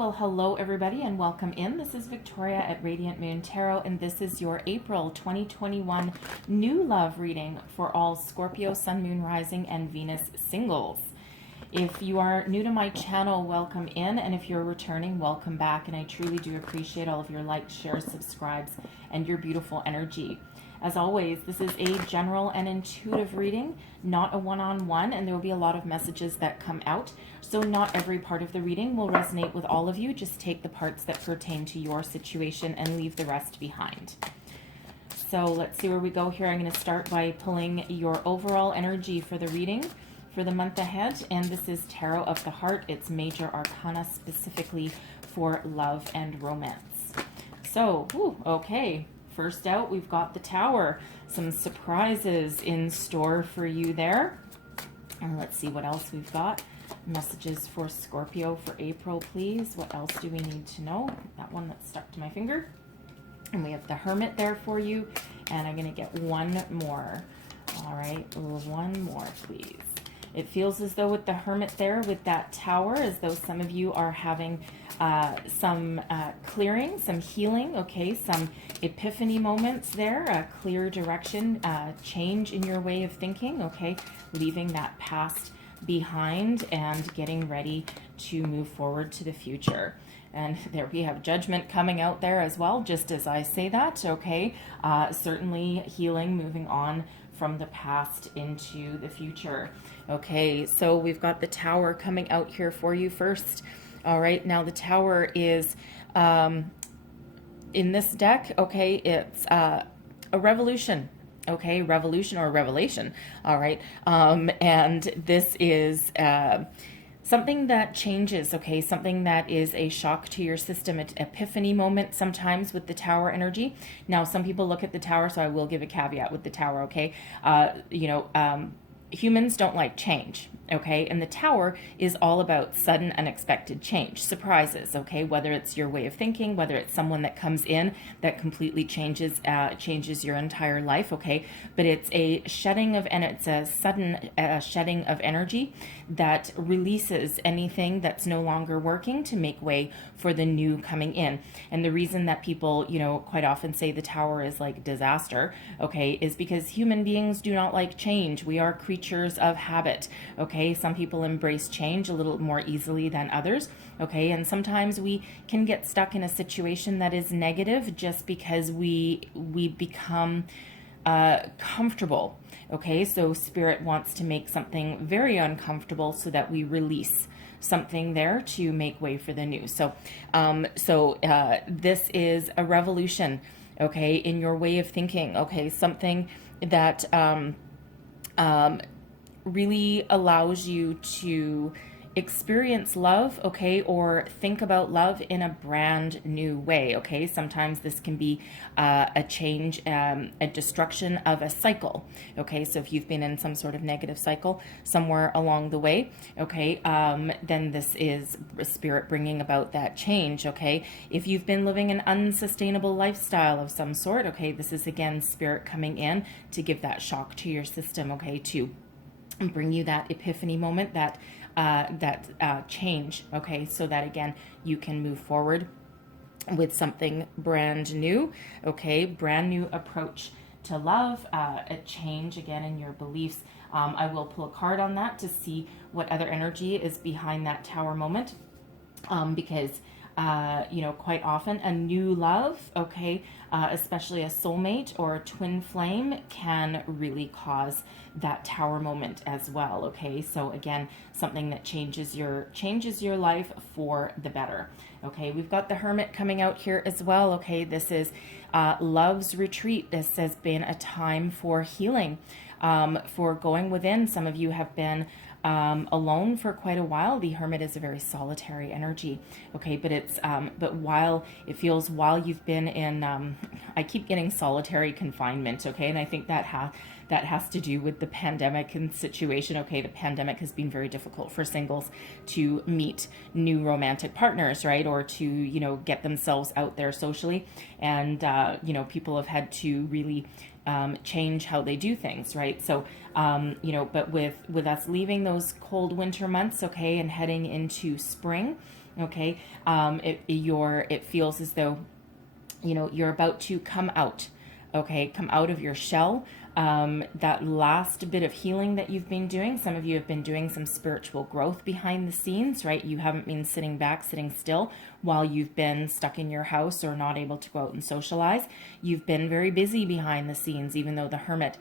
Well, hello everybody and welcome in. This is Victoria at Radiant Moon Tarot, and this is your April 2021 new love reading for all Scorpio, Sun, Moon, Rising, and Venus singles. If you are new to my channel, welcome in, and if you're returning, welcome back, and I truly do appreciate all of your likes, shares, subscribes, and your beautiful energy. As always, this is a general and intuitive reading, not a one-on-one, and there will be a lot of messages that come out. So not every part of the reading will resonate with all of you. Just take the parts that pertain to your situation and leave the rest behind. So let's see where we go here. I'm going to start by pulling your overall energy for the reading for the month ahead. And this is Tarot of the Heart. It's major arcana specifically for love and romance. So, okay. First out, we've got the Tower. Some surprises in store for you there. And let's see what else we've got. Messages for Scorpio for April, please. What else do we need to know? That one that's stuck to my finger. And we have the Hermit there for you. And I'm going to get one more. All right, one more, please. It feels as though with the Hermit there, with that Tower, as though some of you are having some clearing, some healing, okay, some epiphany moments there, a clear direction, change in your way of thinking, okay, leaving that past behind and getting ready to move forward to the future. And there we have Judgment coming out there as well, just as I say that, okay, certainly healing, moving on from the past into the future. Okay, so we've got the Tower coming out here for you first. All right, now the Tower is in this deck, okay, it's a revolution. Okay, revolution or revelation. All right, and this is something that changes, okay, something that is a shock to your system, an epiphany moment sometimes with the Tower energy. Now, some people look at the Tower, so I will give a caveat with the Tower, okay? Humans don't like change, okay? And the Tower is all about sudden, unexpected change, surprises, okay? Whether it's your way of thinking, whether it's someone that comes in that completely changes your entire life, okay? But it's a shedding of, and it's a sudden shedding of energy that releases anything that's no longer working to make way for the new coming in. And the reason that people, quite often say the Tower is like disaster, okay, is because human beings do not like change. We are creatures of habit, okay? Some people embrace change a little more easily than others, okay? And sometimes we can get stuck in a situation that is negative just because we become comfortable, okay? So Spirit wants to make something very uncomfortable so that we release something there to make way for the new. So this is a revolution, okay, in your way of thinking, okay? Something that really allows you to experience love, okay, or think about love in a brand new way, okay? Sometimes this can be a change, a destruction of a cycle, okay? So if you've been in some sort of negative cycle somewhere along the way, okay, then this is Spirit bringing about that change, okay? If you've been living an unsustainable lifestyle of some sort, okay, this is again Spirit coming in to give that shock to your system, okay, to bring you that epiphany moment, that change, okay, so that again you can move forward with something brand new, okay, brand new approach to love, a change again in your beliefs. I will pull a card on that to see what other energy is behind that Tower moment, because quite often a new love, okay, especially a soulmate or a twin flame can really cause that Tower moment as well, okay? So again, something that changes your life for the better, okay? We've got the Hermit coming out here as well, okay? This is love's retreat. This has been a time for healing, for going within. Some of you have been alone for quite a while. The Hermit is a very solitary energy, okay, but it's but while you've been in I keep getting solitary confinement, okay, and I think that has to do with the pandemic and situation, okay? The pandemic has been very difficult for singles to meet new romantic partners, right, or to get themselves out there socially, and people have had to really change how they do things, right? So, but with us leaving those cold winter months, okay, and heading into spring, Okay. It feels as though, you're about to come out. Okay, come out of your shell. That last bit of healing that you've been doing, some of you have been doing some spiritual growth behind the scenes, right? You haven't been sitting back, sitting still while you've been stuck in your house or not able to go out and socialize. You've been very busy behind the scenes, even though the Hermit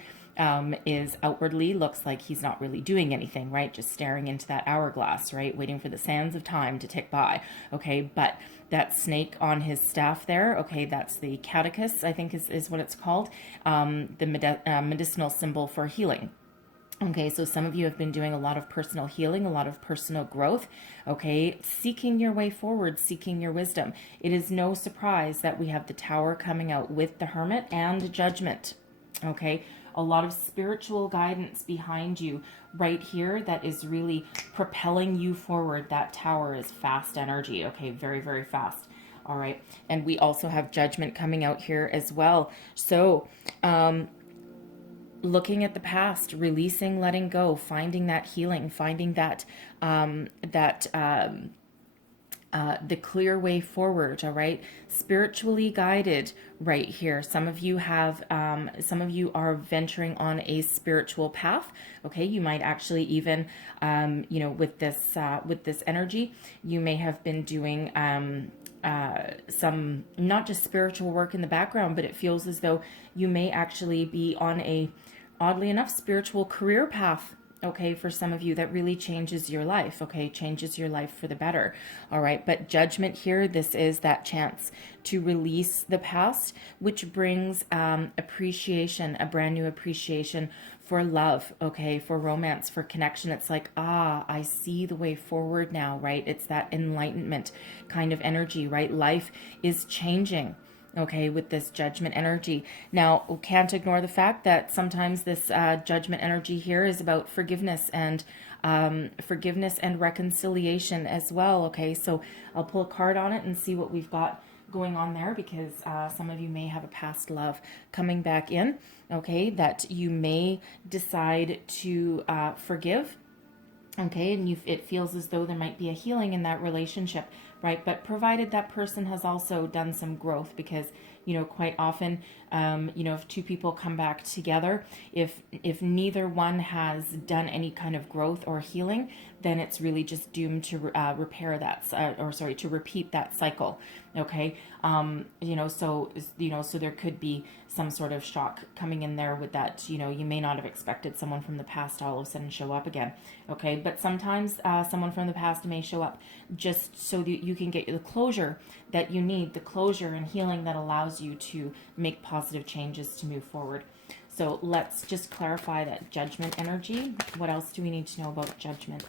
is outwardly looks like he's not really doing anything, right? Just staring into that hourglass, right? Waiting for the sands of time to tick by. Okay, but that snake on his staff there, okay, that's the catechus, I think is what it's called, the medicinal symbol for healing. Okay, so some of you have been doing a lot of personal healing, a lot of personal growth, okay, seeking your way forward, seeking your wisdom. It is no surprise that we have the Tower coming out with the Hermit and Judgment, okay? A lot of spiritual guidance behind you right here that is really propelling you forward. That Tower is fast energy, okay, very, very fast. All right, and we also have Judgment coming out here as well. So, looking at the past, releasing, letting go, finding that healing, finding that the clear way forward. All right, spiritually guided right here. Some of you are venturing on a spiritual path. Okay, you might actually even with this energy, you may have been doing some not just spiritual work in the background, but it feels as though you may actually be on a, oddly enough, spiritual career path. Okay, for some of you that really changes your life, okay, changes your life for the better. All right, but Judgment here, this is that chance to release the past, which brings appreciation, a brand new appreciation for love, okay, for romance, for connection. It's like, I see the way forward now, right? It's that enlightenment kind of energy, right? Life is changing. Okay, with this Judgment energy. Now, we can't ignore the fact that sometimes this Judgment energy here is about forgiveness and reconciliation as well. Okay, so I'll pull a card on it and see what we've got going on there, because some of you may have a past love coming back in, okay, that you may decide to forgive. Okay, and it feels as though there might be a healing in that relationship, right? But provided that person has also done some growth, because, quite often, if two people come back together, if neither one has done any kind of growth or healing, then it's really just doomed to to repeat that cycle. Okay, so there could be some sort of shock coming in there with that. You may not have expected someone from the past to all of a sudden show up again. Okay, but sometimes someone from the past may show up just so that you can get the closure that you need, the closure and healing that allows you to make positive changes to move forward. So let's just clarify that Judgment energy. What else do we need to know about Judgment?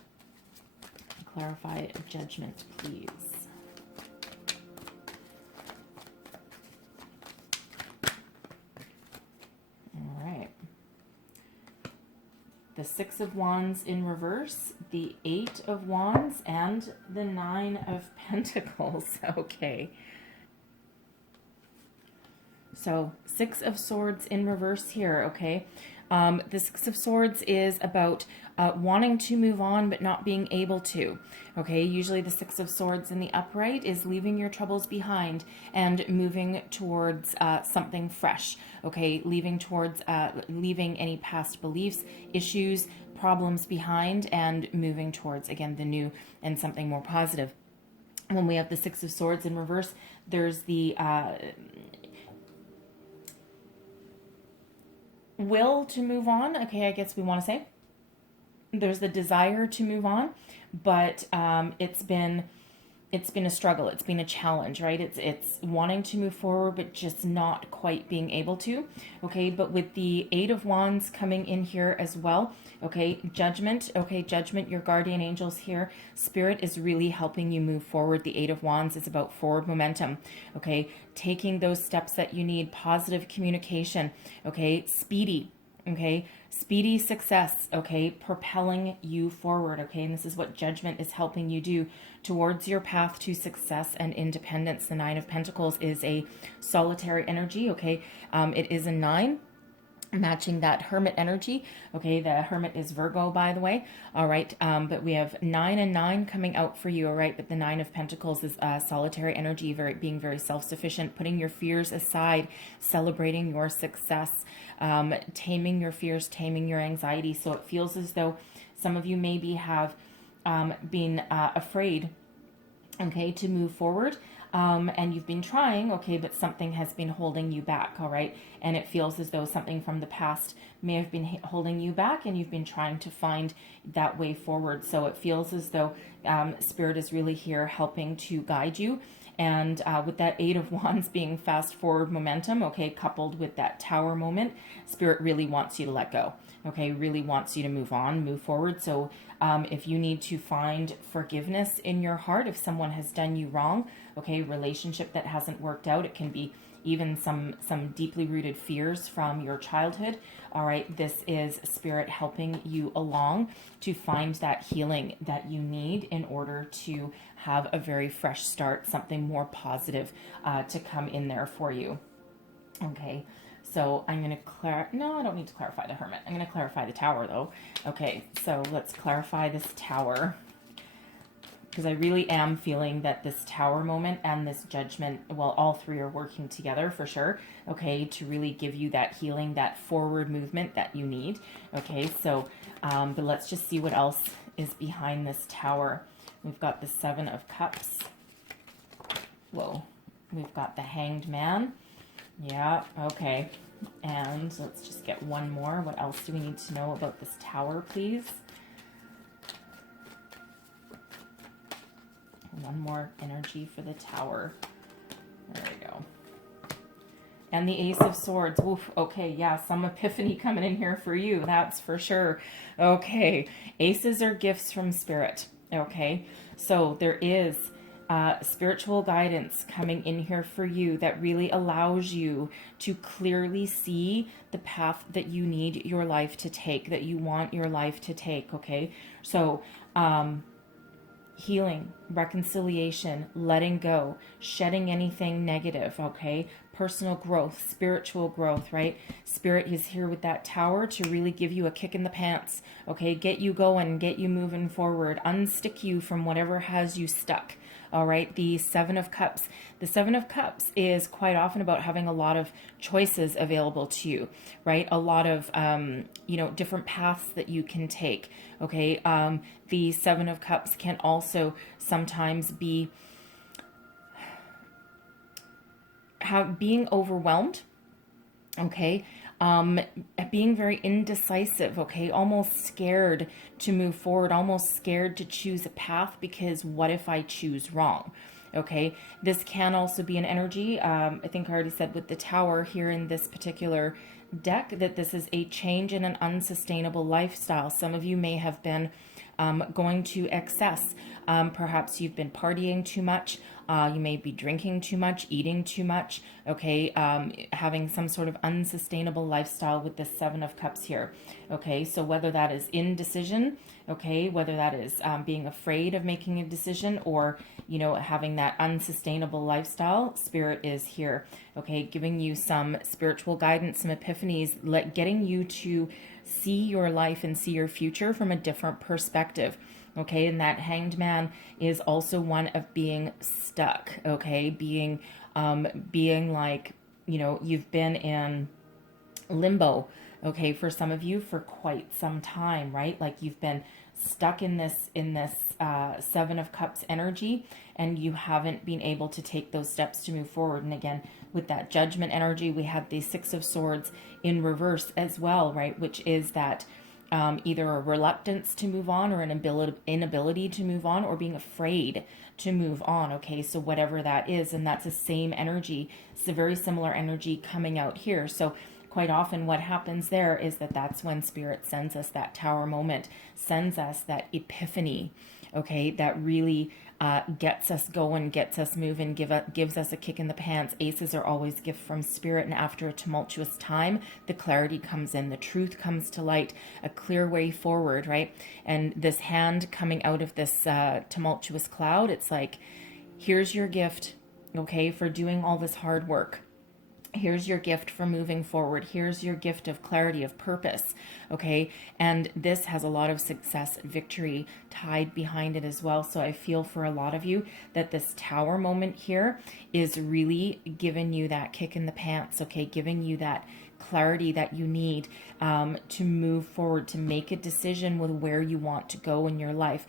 Clarify Judgment, please. All right. The Six of Wands in reverse, the Eight of Wands, and the Nine of Pentacles. Okay. So, Six of Swords in reverse here, okay? The Six of Swords is about wanting to move on but not being able to, okay? Usually the Six of Swords in the upright is leaving your troubles behind and moving towards something fresh, okay? Leaving any past beliefs, issues, problems behind, and moving towards, again, the new and something more positive. When we have the Six of Swords in reverse, there's the will to move on, okay, I guess we want to say. There's the desire to move on, but it's been a struggle. It's been a challenge, right? It's wanting to move forward, but just not quite being able to, okay? But with the Eight of Wands coming in here as well, okay, Judgment, your guardian angels here, Spirit is really helping you move forward. The Eight of Wands is about forward momentum, okay? Taking those steps that you need, positive communication, okay? Speedy success, okay, propelling you forward, okay, and this is what Judgment is helping you do towards your path to success and independence. The Nine of Pentacles is a solitary energy, okay, it is a 9, matching that Hermit energy. Okay, the Hermit is Virgo, by the way. All right, but we have 9 and 9 coming out for you. All right, but the 9 of Pentacles is solitary energy, being very self-sufficient, putting your fears aside, celebrating your success, taming your fears, taming your anxiety. So it feels as though some of you maybe have been afraid, okay, to move forward. And you've been trying, okay, but something has been holding you back, all right? And it feels as though something from the past may have been holding you back, and you've been trying to find that way forward. So it feels as though Spirit is really here helping to guide you. And with that 8 of Wands being fast forward momentum, okay, coupled with that Tower moment, Spirit really wants you to let go, okay, really wants you to move on, move forward. So if you need to find forgiveness in your heart, if someone has done you wrong, okay, relationship that hasn't worked out, it can be even some deeply rooted fears from your childhood. All right, this is Spirit helping you along to find that healing that you need in order to have a very fresh start, something more positive to come in there for you. Okay, so I'm going to no, I don't need to clarify the Hermit. I'm going to clarify the Tower though. Okay, so let's clarify this Tower, because I really am feeling that this Tower moment and this Judgment, well, all three are working together for sure, okay, to really give you that healing, that forward movement that you need. Okay, so, but let's just see what else is behind this Tower. We've got the 7 of Cups. Whoa. We've got the Hanged Man. Yeah, okay. And let's just get one more. What else do we need to know about this Tower, please? One more energy for the Tower. There we go. And the Ace of Swords. Oof, okay, yeah, some epiphany coming in here for you. That's for sure. Okay, aces are gifts from Spirit. Okay, so there is spiritual guidance coming in here for you that really allows you to clearly see the path that you need your life to take, that you want your life to take. Okay, so healing, reconciliation, letting go, shedding anything negative, okay? Personal growth, spiritual growth, right? Spirit is here with that Tower to really give you a kick in the pants, okay? Get you going, get you moving forward, unstick you from whatever has you stuck. All right, the 7 of Cups. The 7 of Cups is quite often about having a lot of choices available to you, right? A lot of, different paths that you can take, okay? The 7 of Cups can also sometimes be being overwhelmed, okay? Being very indecisive, okay? Almost scared to move forward, almost scared to choose a path because what if I choose wrong? Okay, this can also be an energy. I think I already said with the Tower here in this particular deck that this is a change in an unsustainable lifestyle. Some of you may have been going to excess. Perhaps you've been partying too much. You may be drinking too much, eating too much, okay, having some sort of unsustainable lifestyle with this 7 of Cups here, okay? So whether that is indecision, okay, whether that is being afraid of making a decision or, having that unsustainable lifestyle, Spirit is here, okay, giving you some spiritual guidance, some epiphanies, getting you to see your life and see your future from a different perspective. Okay, and that Hanged Man is also one of being stuck, okay, being like, you've been in limbo, okay, for some of you for quite some time, right? Like you've been stuck in this 7 of Cups energy and you haven't been able to take those steps to move forward. And again, with that Judgment energy, we have the 6 of Swords in reverse as well, right? Which is that either a reluctance to move on or an inability to move on or being afraid to move on. Okay, so whatever that is, and that's the same energy. It's a very similar energy coming out here. So quite often what happens there is that's when Spirit sends us that Tower moment, sends us that epiphany, okay, that really gets us going, gets us moving, gives us a kick in the pants. Aces are always a gift from Spirit, and after a tumultuous time, the clarity comes in, the truth comes to light, a clear way forward, right? And this hand coming out of this tumultuous cloud, it's like, here's your gift, okay, for doing all this hard work. Here's your gift for moving forward. Here's your gift of clarity, of purpose, okay? And this has a lot of success, victory tied behind it as well. So I feel for a lot of you that this Tower moment here is really giving you that kick in the pants, okay? Giving you that clarity that you need to move forward, to make a decision with where you want to go in your life.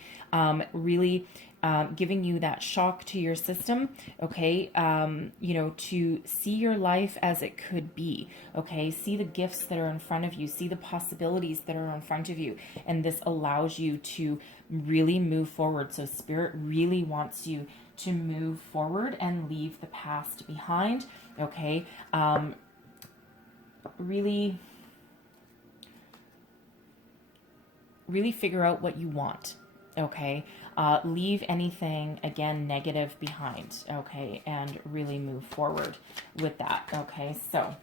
Really giving you that shock to your system, okay, you know, to see your life as it could be, okay, see the gifts that are in front of you, see the possibilities that are in front of you, and this allows you to really move forward. So Spirit really wants you to move forward and leave the past behind, okay, really figure out what you want, okay, leave anything, again, negative behind, okay, and really move forward with that, okay? So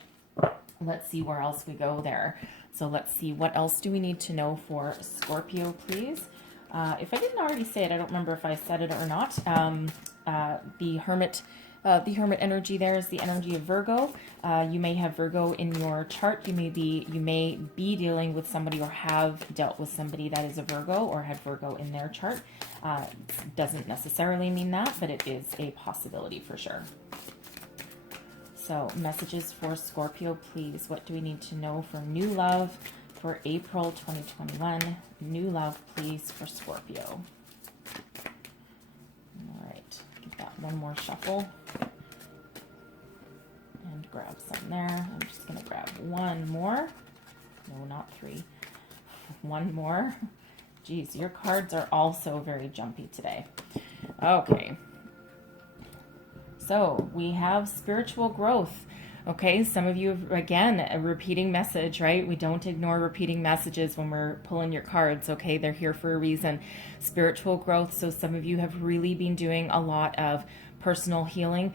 let's see where else we go there. So let's see, what else do we need to know for Scorpio, please? If I didn't already say it, I don't remember if I said it or not. The Hermit energy there is the energy of Virgo. You may have Virgo in your chart. You may be dealing with somebody or have dealt with somebody that is a Virgo or had Virgo in their chart. Doesn't necessarily mean that, but it is a possibility for sure. So messages for Scorpio, please. What do we need to know for new love for April 2021? New love, please, for Scorpio. All right, give that one more shuffle. And grab some there. I'm just going to grab one more. No, not three. One more. Geez, your cards are also very jumpy today. Okay. So we have spiritual growth. Okay, some of you, again, a repeating message, right? We don't ignore repeating messages when we're pulling your cards, okay? They're here for a reason. Spiritual growth. So some of you have really been doing a lot of personal healing,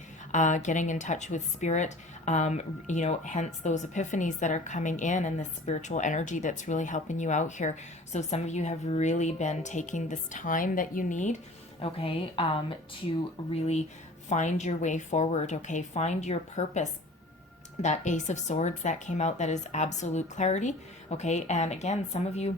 getting in touch with spirit, you know, hence those epiphanies that are coming in and the spiritual energy that's really helping you out here. So some of you have really been taking this time that you need, okay, to really find your way forward, okay, find your purpose. That Ace of Swords that came out, that is absolute clarity, okay, and again, some of you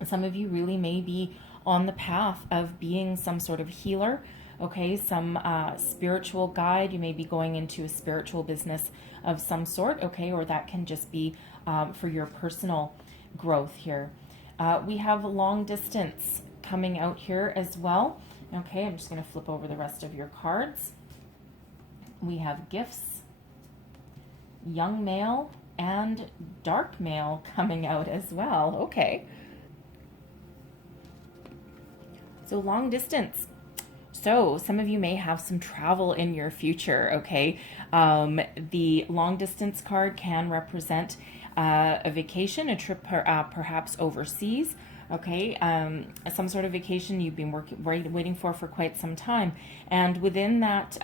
really may be on the path of being some sort of healer, okay, some spiritual guide. You may be going into a spiritual business of some sort, okay, or that can just be for your personal growth here. We have long distance coming out here as well. Okay, I'm just going to flip over the rest of your cards. We have gifts, young male, and dark male coming out as well. Okay. So long distance. So some of you may have some travel in your future, okay? The long distance card can represent a vacation, a trip perhaps overseas, okay? Some sort of vacation you've been waiting for quite some time. And within that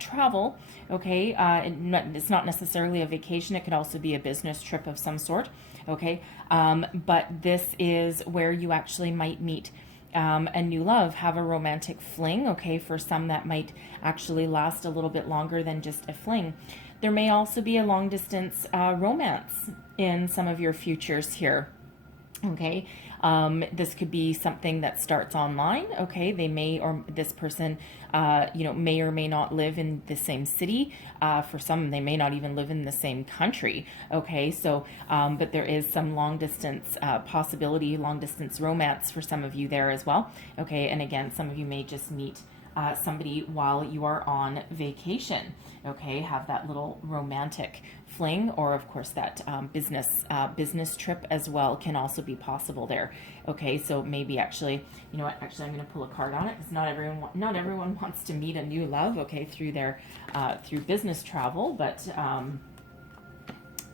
travel, okay, it's not necessarily a vacation. It could also be a business trip of some sort, okay? But this is where you actually might meet a new love, have a romantic fling, okay? For some that might actually last a little bit longer than just a fling. There may also be a long distance romance in some of your futures here, okay? This could be something that starts online, okay? They may, or this person, you know, may or may not live in the same city. For some, they may not even live in the same country, okay? So, but there is some long distance possibility, long distance romance for some of you there as well, okay? And again, some of you may just meet somebody while you are on vacation, okay? Have that little romantic fling, or of course that business trip as well can also be possible there, okay? So maybe actually, you know what, actually I'm going to pull a card on it, because not everyone wants to meet a new love, okay, through their through business travel, but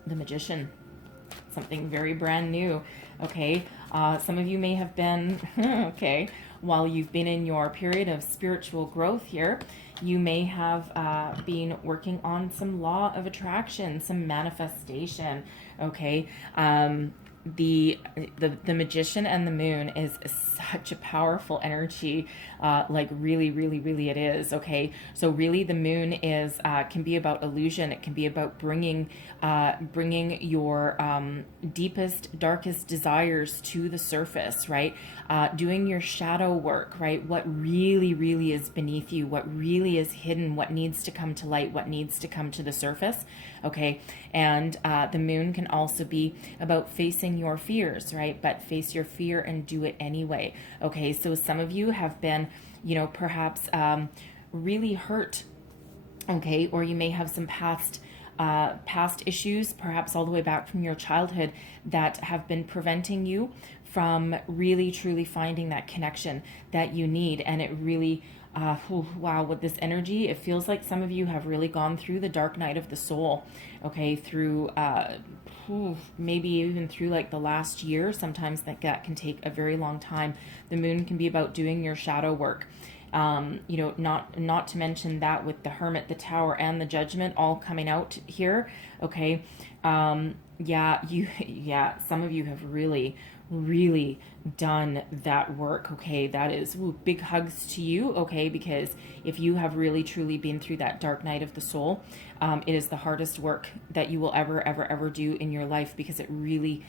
the Magician, something very brand new, okay? Some of you may have been okay, while you've been in your period of spiritual growth here, you may have been working on some law of attraction, some manifestation, okay? the magician and the moon is such a powerful energy, like really, really, really it is. Okay, so really the moon is can be about illusion. It can be about bringing your deepest, darkest desires to the surface, right? Doing your shadow work, right? What really, really is beneath you, what really is hidden, what needs to come to light, what needs to come to the surface. Okay, and the moon can also be about facing your fears, right? But face your fear and do it anyway. Okay, so some of you have been, perhaps really hurt. Okay, or you may have some past issues, perhaps all the way back from your childhood, that have been preventing you from really truly finding that connection that you need. And it really wow, with this energy, it feels like some of you have really gone through the dark night of the soul. Okay, through maybe even through like the last year. Sometimes that can take a very long time. The moon can be about doing your shadow work. Not to mention that with the Hermit, the Tower, and the Judgment all coming out here. Okay, some of you have really, really done that work. Okay, that is big hugs to you. Okay, because if you have really truly been through that dark night of the soul, it is the hardest work that you will ever do in your life, because it really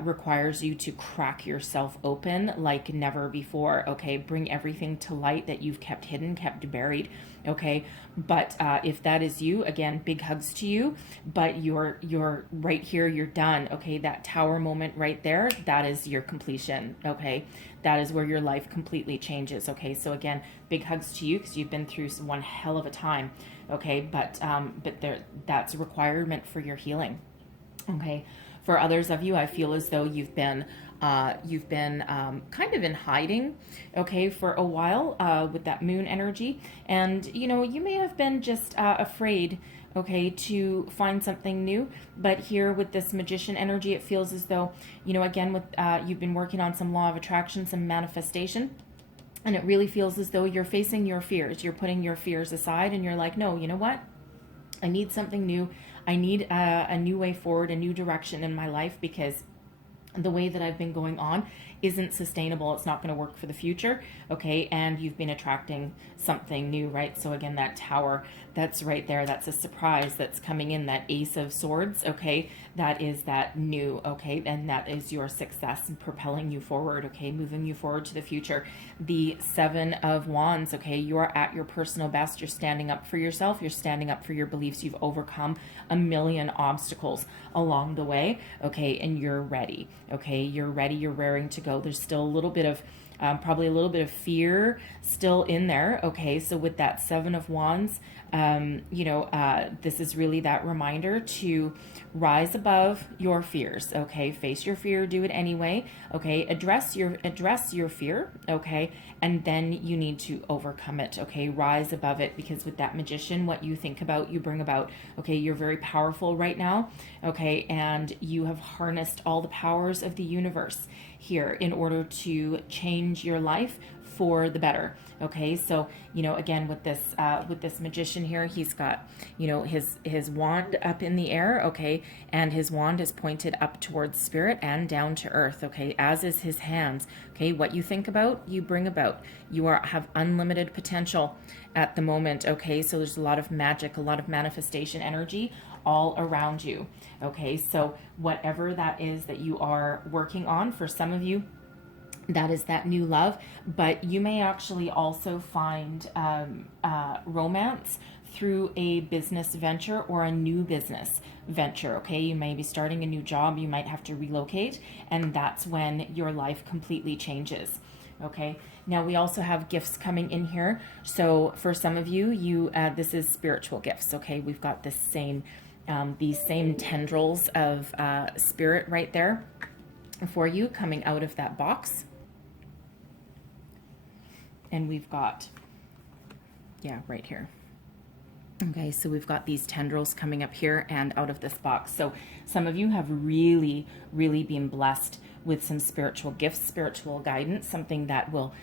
requires you to crack yourself open like never before. Okay, bring everything to light that you've kept hidden, kept buried. Okay, but if that is you, again, big hugs to you. But you're right here, you're done. Okay, that Tower moment right there, that is your completion. Okay, that is where your life completely changes. Okay, so again, big hugs to you, because you've been through one hell of a time. Okay, but that's a requirement for your healing. Okay, for others of you, I feel as though you've been kind of in hiding, okay, for a while with that moon energy, and you may have been just afraid, okay, to find something new. But here with this magician energy, it feels as though, again, with you've been working on some law of attraction, some manifestation. And it really feels as though you're facing your fears. You're putting your fears aside, and you're like, no, you know what? I need something new. I need a new way forward, a new direction in my life, because the way that I've been going on isn't sustainable. It's not going to work for the future. Okay, and you've been attracting something new, right? So again, that Tower, that's right there. That's a surprise that's coming in. That Ace of Swords, okay, that is that new, okay, and that is your success and propelling you forward, okay, moving you forward to the future. The Seven of Wands, okay, you are at your personal best. You're standing up for yourself. You're standing up for your beliefs. You've overcome a million obstacles along the way, okay, and you're ready, okay, you're ready, you're raring to go. There's still a little bit of probably a little bit of fear still in there. Okay, so with that Seven of Wands, this is really that reminder to rise above your fears. Okay, face your fear, do it anyway. Okay, address your fear. Okay, and then you need to overcome it. Okay, rise above it, because with that Magician, what you think about, you bring about. Okay, you're very powerful right now. Okay, and you have harnessed all the powers of the universe here in order to change your life for the better. Okay, so again, with this Magician here, he's got his wand up in the air. Okay, and his wand is pointed up towards spirit and down to earth. Okay, as is his hands. Okay, what you think about, you bring about. You have unlimited potential at the moment. Okay, so there's a lot of magic, a lot of manifestation energy all around you. Okay, so whatever that is that you are working on, for some of you, that is that new love, but you may actually also find romance through a business venture or a new business venture. Okay, you may be starting a new job, you might have to relocate, and that's when your life completely changes. Okay, now we also have gifts coming in here. So for some of you, this is spiritual gifts. Okay, we've got this these same tendrils of spirit right there for you coming out of that box. And we've got, right here. Okay, so we've got these tendrils coming up here and out of this box. So some of you have really, really been blessed with some spiritual gifts, spiritual guidance, something that will,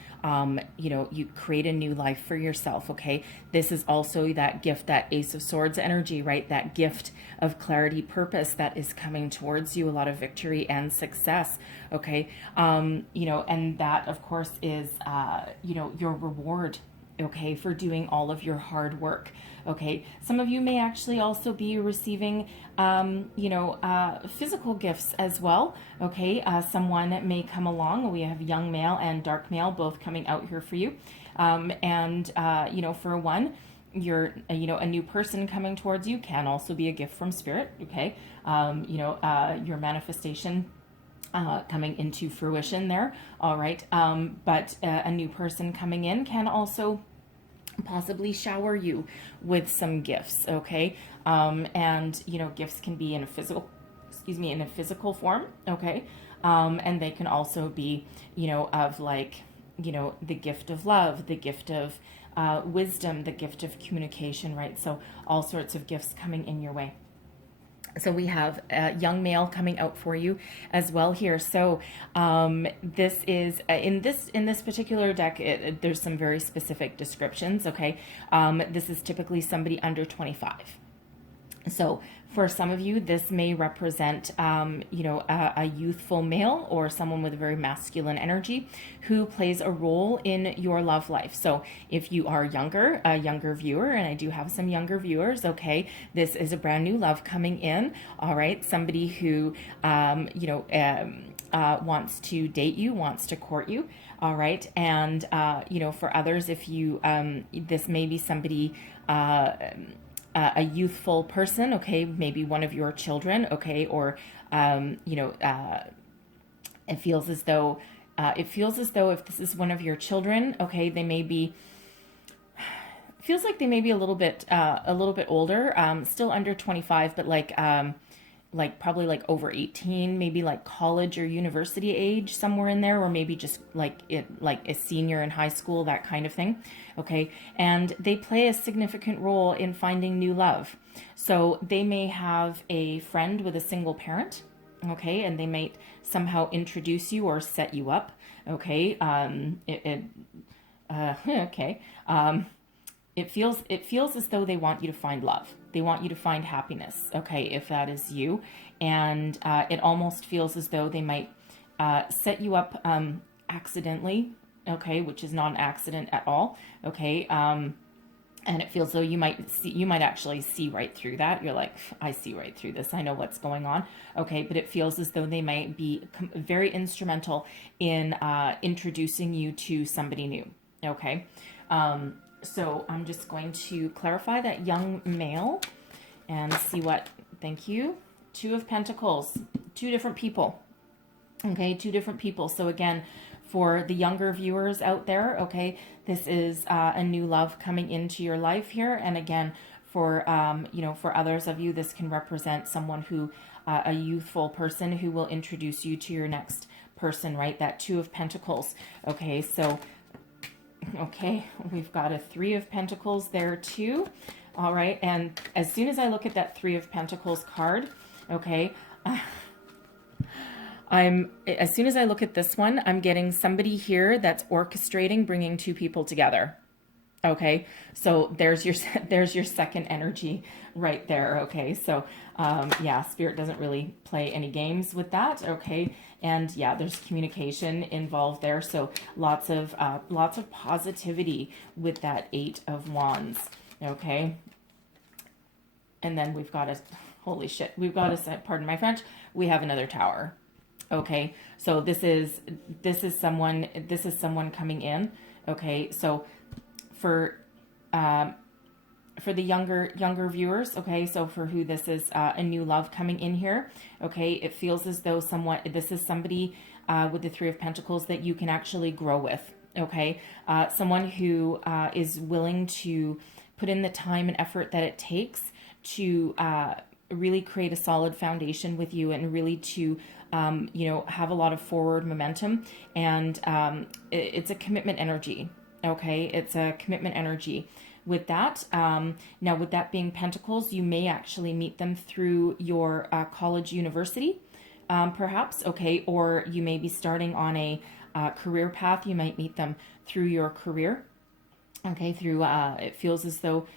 you create a new life for yourself, okay? This is also that gift, that Ace of Swords energy, right? That gift of clarity, purpose that is coming towards you, a lot of victory and success, okay? And that, of course, is, your reward, okay, for doing all of your hard work. Okay, some of you may actually also be receiving, physical gifts as well. Okay, someone may come along. We have young male and dark male both coming out here for you. For one, a new person coming towards you can also be a gift from spirit. Okay, your manifestation coming into fruition there. All right, but a new person coming in can also possibly shower you with some gifts, okay? Gifts can be in a physical form, okay? And they can also be, of the gift of love, the gift of wisdom, the gift of communication, right? So all sorts of gifts coming in your way. So we have a young male coming out for you as well here. So this is in this particular deck. There's some very specific descriptions. Okay, this is typically somebody under 25. So for some of you, this may represent, a youthful male or someone with a very masculine energy who plays a role in your love life. So if you are a younger viewer, and I do have some younger viewers, okay, this is a brand new love coming in. All right, somebody who, wants to date you, wants to court you. All right, and for others, if you, this may be somebody. A youthful person, okay, maybe one of your children, okay, or it feels as though if this is one of your children, okay, they may be. Feels like they may be a little bit older, still under 25, but probably like over 18, maybe like college or university age, somewhere in there, or maybe just like a senior in high school, that kind of thing. Okay. And they play a significant role in finding new love. So they may have a friend with a single parent. Okay. And they might somehow introduce you or set you up. Okay. Okay. It feels as though they want you to find love. They want you to find happiness, okay, if that is you. And it almost feels as though they might set you up accidentally, okay, which is not an accident at all, okay. And it feels though you might actually see right through that. You're like, I see right through this. I know what's going on, okay. But it feels as though they might be very instrumental in introducing you to somebody new, okay. So I'm just going to clarify that young male and see what, thank you. 2 of Pentacles, 2 different people. Okay, 2 different people. So again, for the younger viewers out there, okay, this is a new love coming into your life here. And again, for others of you, this can represent someone who, a youthful person who will introduce you to your next person, right? That 2 of Pentacles. Okay, so okay, we've got a 3 of Pentacles there too. All right, and as soon as I look at that 3 of Pentacles card, okay, as soon as I look at this one, I'm getting somebody here that's orchestrating bringing 2 people together. Okay, so there's your second energy right there. Okay, so Spirit doesn't really play any games with that. Okay, and yeah, there's communication involved there. So lots of positivity with that 8 of Wands. Okay, and then we've got holy shit, pardon my French, we have another Tower. Okay, so this is someone coming in. Okay, so for the younger viewers, okay, so for who this is a new love coming in here, okay, it feels as though this is somebody with the 3 of Pentacles that you can actually grow with, okay, someone who is willing to put in the time and effort that it takes to really create a solid foundation with you and really to have a lot of forward momentum, and it's a commitment energy. Okay, it's a commitment energy with that. Now, with that being Pentacles, you may actually meet them through your college, university, perhaps, okay, or you may be starting on a career path. You might meet them through your career, okay, through, it feels as though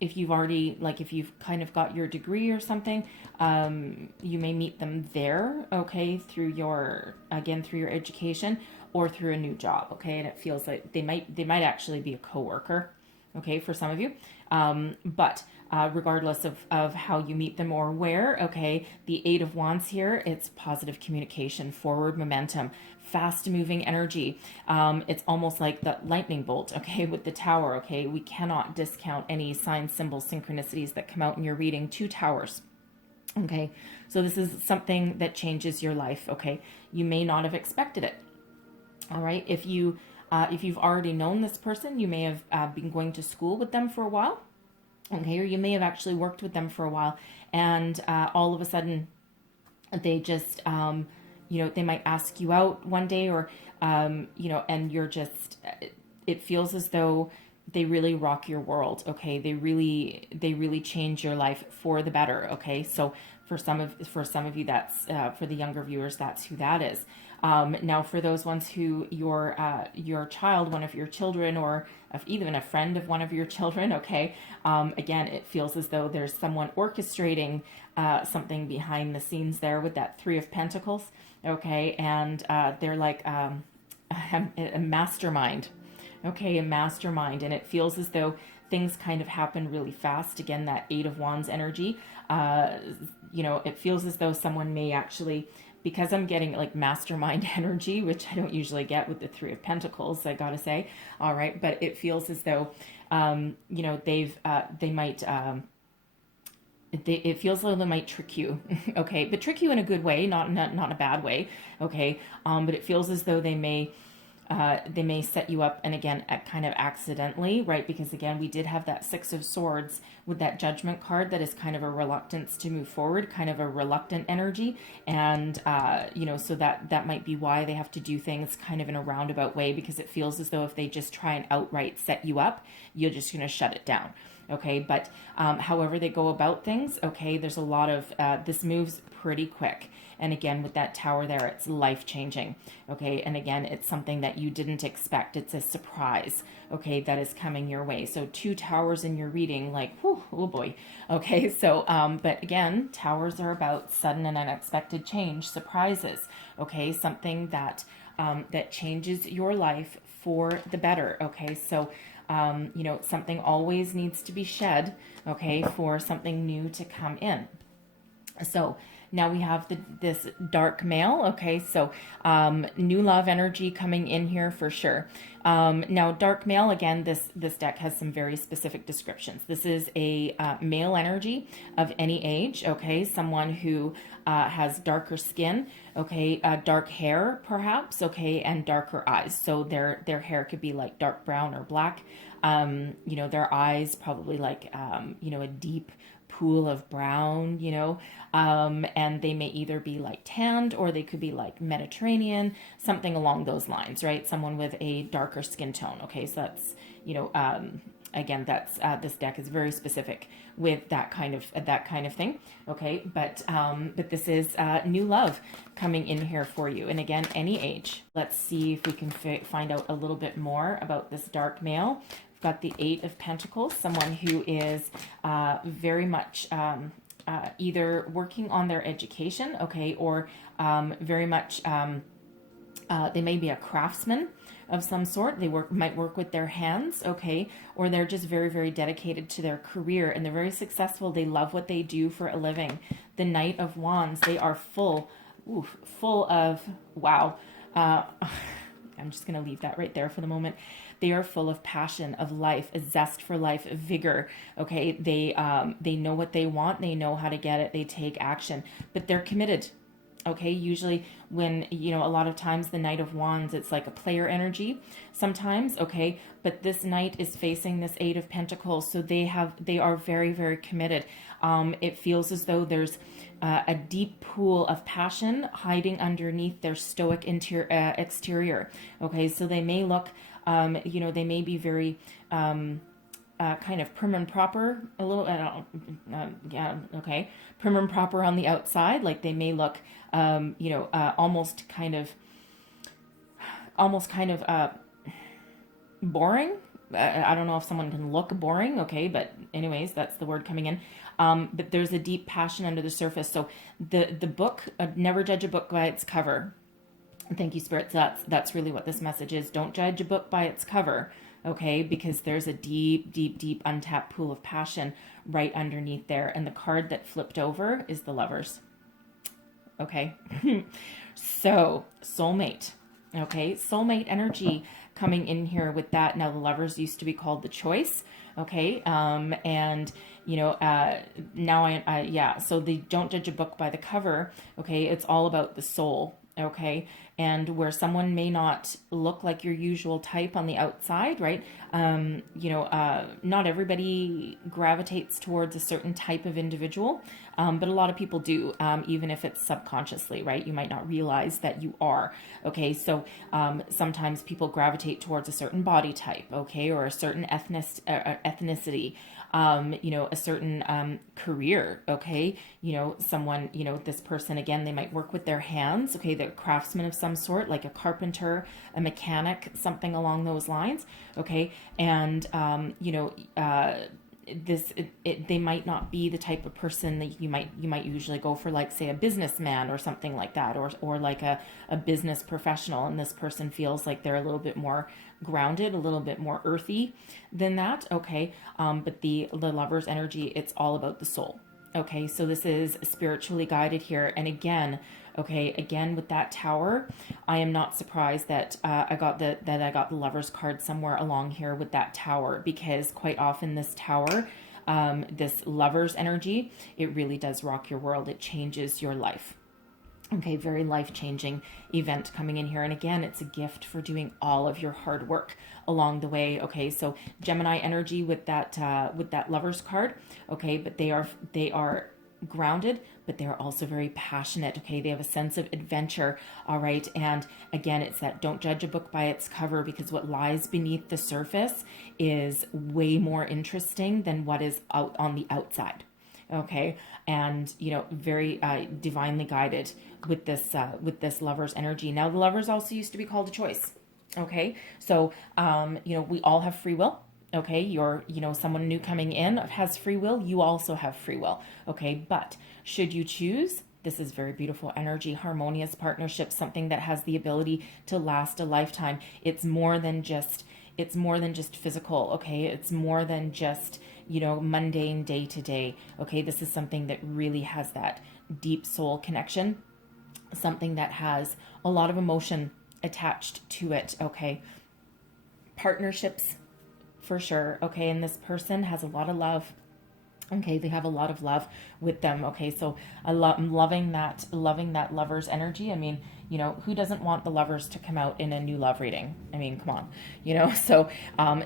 if you've already, like if you've kind of got your degree or something, you may meet them there, okay, through your, again, through your education or through a new job, okay, and it feels like they might actually be a coworker, okay, for some of you, but regardless of how you meet them or where, okay, the Eight of Wands here, it's positive communication, forward momentum, fast moving energy. It's almost like the lightning bolt, okay, with the Tower, okay, we cannot discount any signs, symbols, synchronicities that come out in your reading. Two towers. Okay, so this is something that changes your life, okay? You may not have expected it. All right, if you've already known this person, you may have been going to school with them for a while, okay, or you may have actually worked with them for a while, and all of a sudden they just, they might ask you out one day, or, and you're just, it feels as though they really rock your world, okay? They really change your life for the better, okay? So for some of you, that's for the younger viewers, that's who that is. Now, for those ones who your child, one of your children, or even a friend of one of your children, okay, again, it feels as though there's someone orchestrating something behind the scenes there with that Three of Pentacles, okay, and they're like a mastermind, okay, a mastermind, and it feels as though things kind of happen really fast. Again, that Eight of Wands energy, it feels as though someone may actually, because I'm getting like mastermind energy, which I don't usually get with the Three of Pentacles, I gotta say, all right, but it feels as though, it feels like they might trick you, okay, but trick you in a good way, not a bad way, okay, but it feels as though they may set you up, and again, kind of accidentally, right? Because again, we did have that Six of Swords with that Judgment card that is kind of a reluctance to move forward, kind of a reluctant energy, and so that might be why they have to do things kind of in a roundabout way, because it feels as though if they just try and outright set you up, you're just going to shut it down. Okay, but however they go about things, okay, there's a lot of, this moves pretty quick. And again, with that Tower there, it's life-changing, okay? And again, it's something that you didn't expect. It's a surprise, okay, that is coming your way. So two Towers in your reading, like, whew, oh boy, okay? So, but again, Towers are about sudden and unexpected change, surprises, okay? Something that, that changes your life for the better, okay? So, something always needs to be shed, okay, for something new to come in. So now we have this dark male, okay, so new love energy coming in here for sure. Now dark male, again, this deck has some very specific descriptions. This is a male energy of any age, okay, someone who has darker skin, okay, dark hair perhaps, okay, and darker eyes. So their hair could be like dark brown or black, their eyes probably like, a deep pool of brown, and they may either be like tanned or they could be like Mediterranean, something along those lines, right? Someone with a darker skin tone. Okay, so that's, again, that's this deck is very specific with that kind of thing. Okay, but this is new love coming in here for you, and again, any age. Let's see if we can find out a little bit more about this dark male. Got the Eight of Pentacles, someone who is very much either working on their education, okay, or very much they may be a craftsman of some sort. They might work with their hands, okay, or they're just very, very dedicated to their career and they're very successful. They love what they do for a living. The Knight of Wands, they are full of, wow. I'm just going to leave that right there for the moment. They are full of passion, of life, a zest for life, vigor. Okay, they know what they want. They know how to get it. They take action, but they're committed. Okay, usually when, a lot of times the Knight of Wands, it's like a player energy sometimes, okay, but this Knight is facing this Eight of Pentacles, so they are very, very committed. It feels as though there's a deep pool of passion hiding underneath their stoic exterior, okay, so they may look You know, they may be very kind of prim and proper, a little, yeah, okay, prim and proper on the outside. Like they may look, you know, almost kind of boring. I don't know if someone can look boring, okay, but anyways, that's the word coming in. But there's a deep passion under the surface. So the book, never judge a book by its cover. Thank you, Spirit. That's really what this message is. Don't judge a book by its cover, okay, because there's a deep, deep, deep untapped pool of passion right underneath there. And the card that flipped over is the Lovers. Okay. So soulmate. Okay, soulmate energy coming in here with that. Now the Lovers used to be called the Choice. Okay, and you know, now yeah, so they don't judge a book by the cover. Okay, it's all about the soul. Okay, and where someone may not look like your usual type on the outside, right? You know, not everybody gravitates towards a certain type of individual, but a lot of people do, even if it's subconsciously, right? You might not realize that you are. Okay, so sometimes people gravitate towards a certain body type, okay, or a certain ethnicity. You know, a certain career, okay? You know, someone, you know, this person, again, they might work with their hands, okay? They're a craftsman of some sort, like a carpenter, a mechanic, something along those lines, okay? And, you know, they might not be the type of person that you might usually go for, like say a businessman or something like that, or like a business professional, and this person feels like they're a little bit more grounded, a little bit more earthy than that, okay? But the Lovers energy, it's all about the soul. Okay, so this is spiritually guided here. And again, okay, again with that Tower, I am not surprised that I got the Lovers card somewhere along here with that Tower, because quite often this Tower, this Lovers energy, it really does rock your world. It changes your life. Okay, very life-changing event coming in here. And again, it's a gift for doing all of your hard work along the way. Okay, so Gemini energy with that Lovers card. Okay, but they are grounded, but they are also very passionate. Okay, they have a sense of adventure. All right, and again, it's that don't judge a book by its cover, because what lies beneath the surface is way more interesting than what is out on the outside. Okay, and you know, very divinely guided with this Lovers energy. Now the Lovers also used to be called a Choice. Okay, so you know, we all have free will. Okay, you're, you know, someone new coming in has free will. You also have free will. Okay, but should you choose, this is very beautiful energy, harmonious partnership, something that has the ability to last a lifetime. It's more than just physical. Okay, it's more than just, you know, mundane day to day. Okay, this is something that really has that deep soul connection, something that has a lot of emotion attached to it. Okay, partnerships for sure. Okay, and this person has a lot of love. Okay, they have a lot of love with them. Okay, so I'm loving that Lovers energy. I mean, you know, who doesn't want the Lovers to come out in a new love reading? I mean, come on, you know. So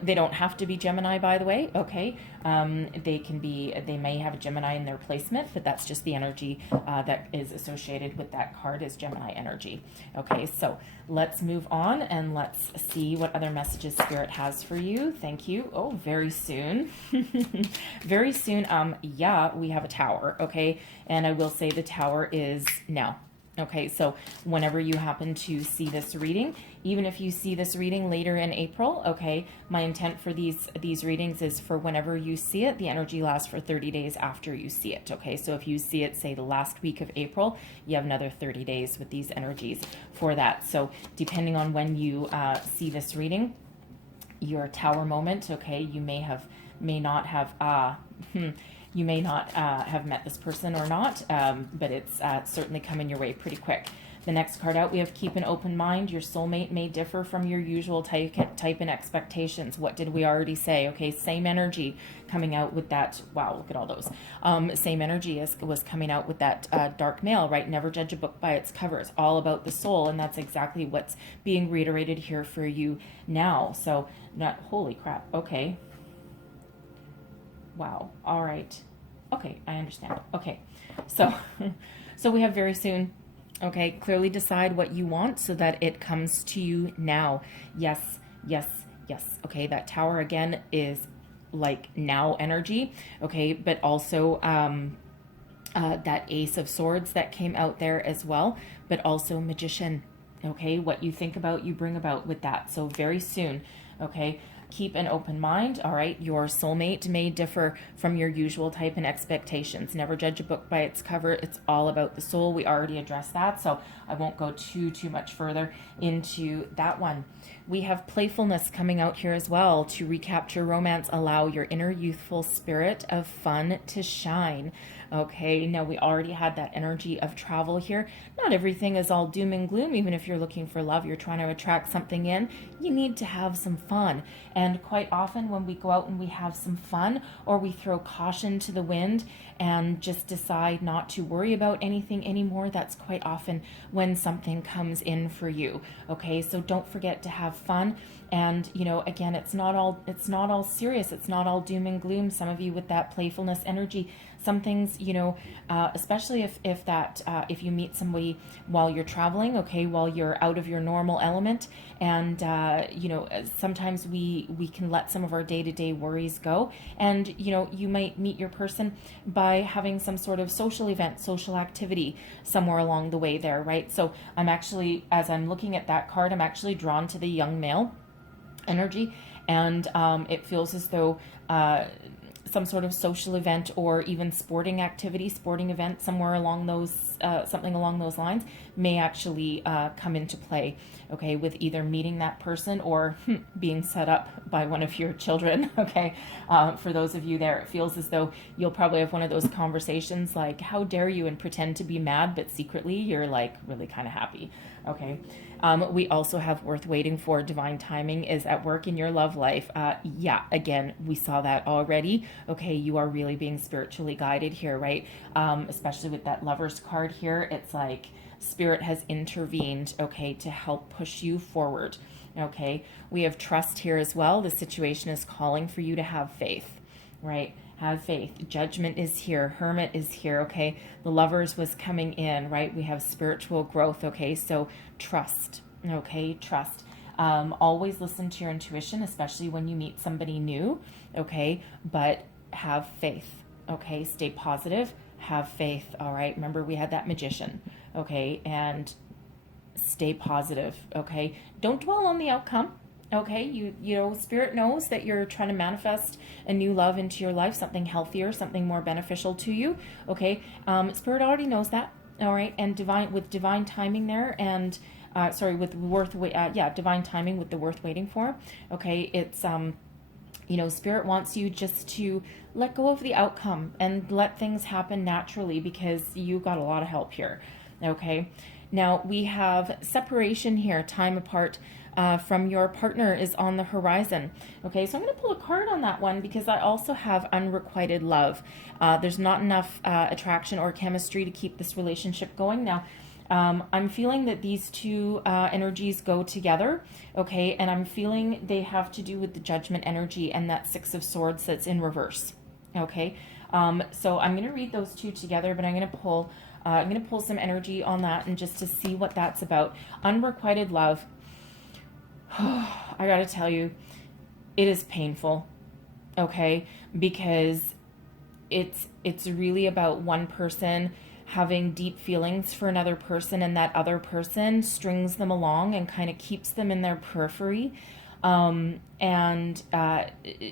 they don't have to be Gemini, by the way. Okay, they may have a Gemini in their placement, but that's just the energy that is associated with that card is Gemini energy. Okay, so let's move on and let's see what other messages Spirit has for you. Thank you. Oh, very soon. Very soon. Yeah, we have a Tower. Okay, and I will say the Tower is now. Okay, so whenever you happen to see this reading, even if you see this reading later in April, okay, my intent for these readings is for whenever you see it, the energy lasts for 30 days after you see it. Okay, so if you see it, say the last week of April, you have another 30 days with these energies for that. So depending on when you see this reading, your Tower moment, okay, you may not have you may not have met this person or not, but it's certainly coming your way pretty quick. The next card out, we have keep an open mind. Your soulmate may differ from your usual type and expectations. What did we already say? Okay, same energy coming out with that. Wow, look at all those. Same energy was coming out with that dark male, right? Never judge a book by its cover. It's all about the soul, and that's exactly what's being reiterated here for you now. So, holy crap. Okay. Wow. All right. Okay, I understand. Okay. So we have very soon. Okay, clearly decide what you want so that it comes to you now. Yes, yes, Yes. Okay. That Tower again is like now energy. Okay. But also, that Ace of Swords that came out there as well, but also Magician. Okay, what you think about, you bring about with that. So very soon, okay, keep an open mind. All right, your soulmate may differ from your usual type and expectations. Never judge a book by its cover. It's all about the soul. We already addressed that, so I won't go too much further into that one. We have playfulness coming out here as well. To recapture romance, allow your inner youthful spirit of fun to shine. Okay, now we already had that energy of travel here. Not everything is all doom and gloom. Even if you're looking for love, you're trying to attract something in, you need to have some fun. And quite often when we go out and we have some fun, or we throw caution to the wind and just decide not to worry about anything anymore, that's quite often when something comes in for you. Okay, so don't forget to have fun. And you know, again, it's not all serious. It's not all doom and gloom. Some of you with that playfulness energy, some things, you know, especially if you meet somebody while you're traveling, okay, while you're out of your normal element, and you know, sometimes we can let some of our day-to-day worries go, and you know, you might meet your person by having some sort of social event, social activity somewhere along the way there, right? So I'm actually, as I'm looking at that card, I'm actually drawn to the young male energy, and it feels as though some sort of social event or even sporting activity, sporting event somewhere along those, something along those lines may actually come into play, okay, with either meeting that person or being set up by one of your children, okay. For those of you there, it feels as though you'll probably have one of those conversations like, how dare you, and pretend to be mad, but secretly you're like really kind of happy, okay. We also have worth waiting for. Divine timing is at work in your love life. Yeah, again, we saw that already. Okay, you are really being spiritually guided here, right? Especially with that Lover's card here. It's like Spirit has intervened, okay, to help push you forward. Okay, we have trust here as well. The situation is calling for you to have faith, right? Have faith. Judgment is here. Hermit is here, okay? The Lovers was coming in, right? We have spiritual growth, okay? So trust, okay? Trust. Always listen to your intuition, especially when you meet somebody new, okay? But have faith, okay? Stay positive. Have faith, all right? Remember, we had that Magician, okay? And stay positive, okay? Don't dwell on the outcome. Okay, you know, Spirit knows that you're trying to manifest a new love into your life, something healthier, something more beneficial to you. Okay, Spirit already knows that. All right, and divine timing there, and divine timing with the worth waiting for. Okay, it's you know, Spirit wants you just to let go of the outcome and let things happen naturally, because you got a lot of help here. Okay, now we have separation here, time apart from your partner is on the horizon. Okay, so I'm going to pull a card on that one because I also have unrequited love. There's not enough attraction or chemistry to keep this relationship going. Now, I'm feeling that these two energies go together, okay, and I'm feeling they have to do with the Judgment energy and that Six of Swords that's in reverse, okay. So I'm going to read those two together, but I'm going to pull some energy on that, and just to see what that's about. Unrequited love. I gotta tell you, it is painful, okay, because it's really about one person having deep feelings for another person, and that other person strings them along and kind of keeps them in their periphery, and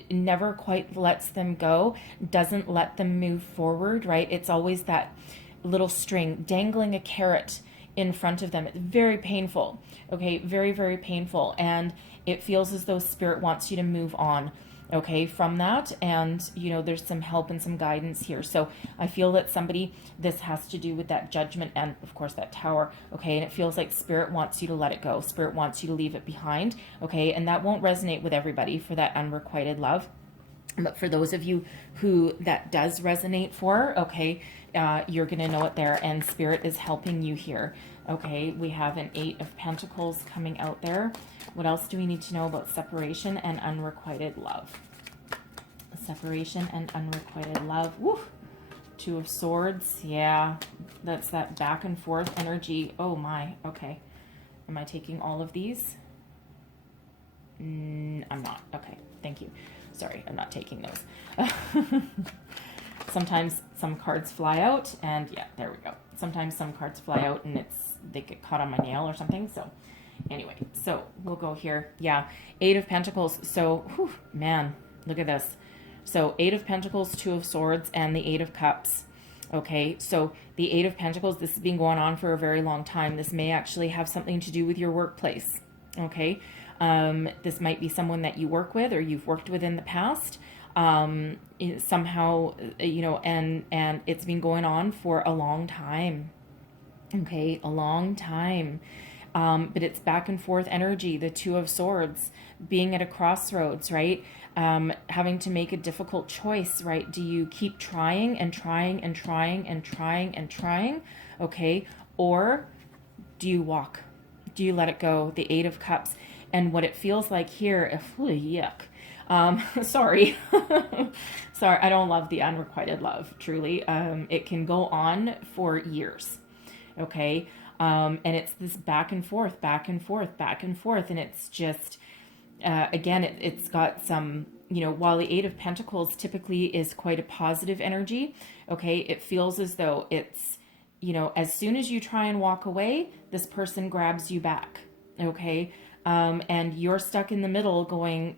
never quite lets them go, doesn't let them move forward, right? It's always that little string dangling a carrot in front of them. It's very painful, okay, very, very painful, and it feels as though Spirit wants you to move on, okay, from that, and you know, there's some help and some guidance here. So I feel that this has to do with that Judgment and of course that Tower, okay, and it feels like Spirit wants you to let it go. Spirit wants you to leave it behind, okay, and that won't resonate with everybody for that unrequited love. But for those of you who that does resonate for, okay, you're going to know it there, and Spirit is helping you here. Okay, we have an Eight of Pentacles coming out there. What else do we need to know about separation and unrequited love? Separation and unrequited love. Woo! Two of Swords. Yeah, that's that back and forth energy. Oh my, okay. Am I taking all of these? I'm not. Okay, thank you. Sorry, I'm not taking those. Sometimes some cards fly out, and yeah, there we go. Sometimes some cards fly out and they get caught on my nail or something. So anyway, so we'll go here. Yeah, Eight of Pentacles. So, whew, man, look at this. So Eight of Pentacles, Two of Swords, and the Eight of Cups. Okay, so the Eight of Pentacles, this has been going on for a very long time. This may actually have something to do with your workplace. Okay, this might be someone that you work with or you've worked with in the past. Somehow, you know, and it's been going on for a long time. Okay, a long time. But it's back and forth energy, the Two of Swords, being at a crossroads, right? Having to make a difficult choice, right? Do you keep trying and trying and trying and trying and trying, okay? Or do you walk? Do you let it go? The Eight of Cups. And what it feels like here, yuck. Sorry. Sorry, I don't love the unrequited love, truly. It can go on for years, okay? And it's this back and forth, back and forth, back and forth. And it's just, again, it's got some, you know, while the Eight of Pentacles typically is quite a positive energy, okay, it feels as though it's, you know, as soon as you try and walk away, this person grabs you back, okay? And you're stuck in the middle going,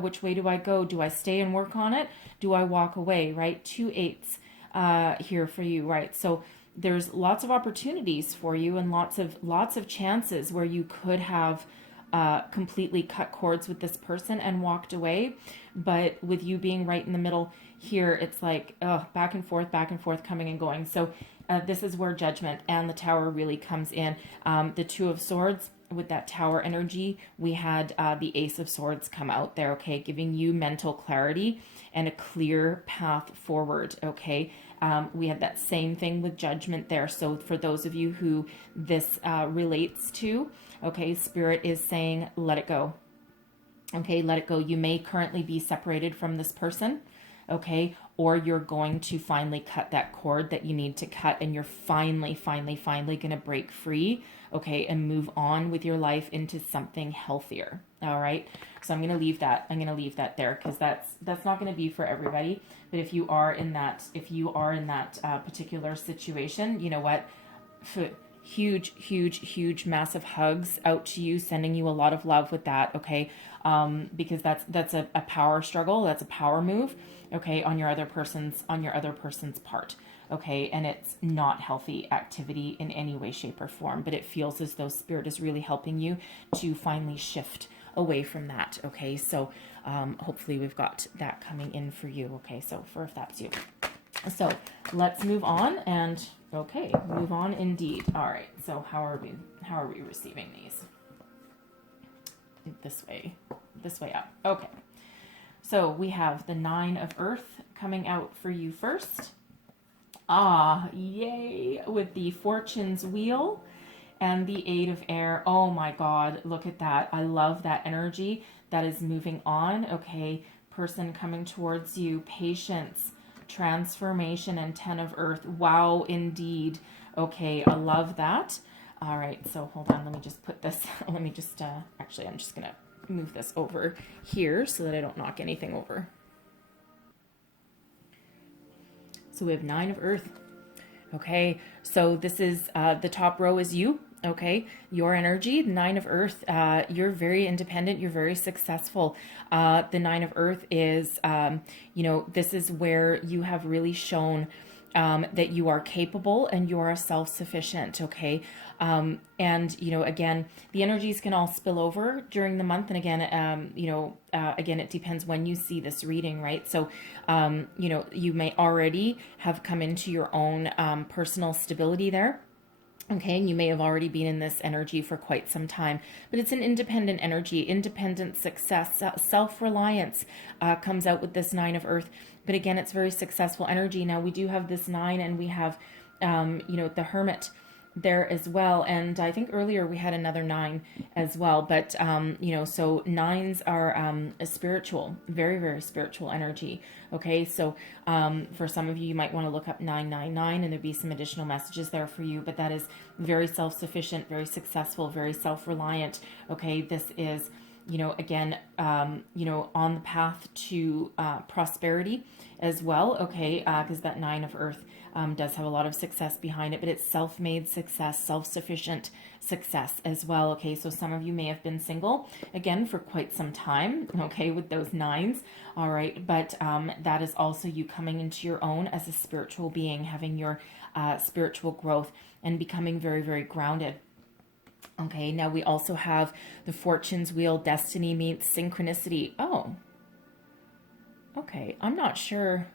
which way do I go? Do I stay and work on it? Do I walk away, right? Two eights here for you, right? So there's lots of opportunities for you and lots of chances where you could have completely cut cords with this person and walked away. But with you being right in the middle here, it's like back and forth, coming and going. So this is where Judgment and the Tower really comes in. The Two of Swords, with that Tower energy, we had the Ace of Swords come out there, okay, giving you mental clarity and a clear path forward, okay. We had that same thing with Judgment there. So for those of you who this relates to, okay, Spirit is saying, let it go. Okay, let it go. You may currently be separated from this person, okay, or you're going to finally cut that cord that you need to cut, and you're finally going to break free, okay, and move on with your life into something healthier. All right, so I'm going to leave that. I'm going to leave that there because that's not going to be for everybody. But if you are in that, particular situation, you know what? Huge, massive hugs out to you, sending you a lot of love with that, okay? Because that's a power struggle, that's a power move, okay, on your other person's part, okay? And it's not healthy activity in any way, shape, or form, but it feels as though Spirit is really helping you to finally shift away from that, okay? So hopefully we've got that coming in for you, okay? So for if that's you. So let's move on, and okay, move on indeed. All right, so how are we receiving these? This way up. Okay, so we have the Nine of Earth coming out for you first. Yay, with the Fortune's Wheel and the Eight of Air. Oh my God, look at that. I love that energy that is moving on. Okay, person coming towards you, patience, transformation, and Ten of Earth. Wow, indeed. Okay, I love that. All right, so hold on, let me just put this, actually, I'm just gonna move this over here so that I don't knock anything over. So we have Nine of Earth. Okay, so this is, the top row is you. Okay, your energy, Nine of Earth, you're very independent, you're very successful. The Nine of Earth is, you know, this is where you have really shown that you are capable and you are self-sufficient, okay? And, you know, again, the energies can all spill over during the month. And again, you know, again, it depends when you see this reading, right? So, you know, you may already have come into your own personal stability there. Okay, and you may have already been in this energy for quite some time, but it's an independent energy, independent success, self-reliance comes out with this Nine of Earth. But again, it's very successful energy. Now we do have this nine, and we have, you know, the Hermit there as well. And I think earlier we had another nine as well. But, you know, so nines are a spiritual, very, very spiritual energy. Okay, so for some of you, you might want to look up 999, and there'd be some additional messages there for you. But that is very self-sufficient, very successful, very self-reliant. Okay, this is, again, on the path to prosperity as well, okay, because that Nine of Earth does have a lot of success behind it, but it's self-made success, self-sufficient success as well, okay? So some of you may have been single, again, for quite some time, okay, with those nines, all right? But that is also you coming into your own as a spiritual being, having your spiritual growth and becoming very, very grounded. Okay, now we also have the Fortune's Wheel, Destiny meets Synchronicity. Oh, okay, I'm not sure.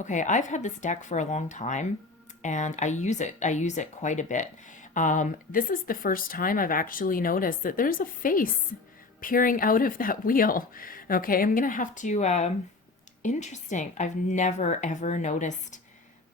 Okay, I've had this deck for a long time and I use it. I use it quite a bit. This is the first time I've actually noticed that there's a face peering out of that wheel. Okay, I'm gonna have to, interesting. I've never ever noticed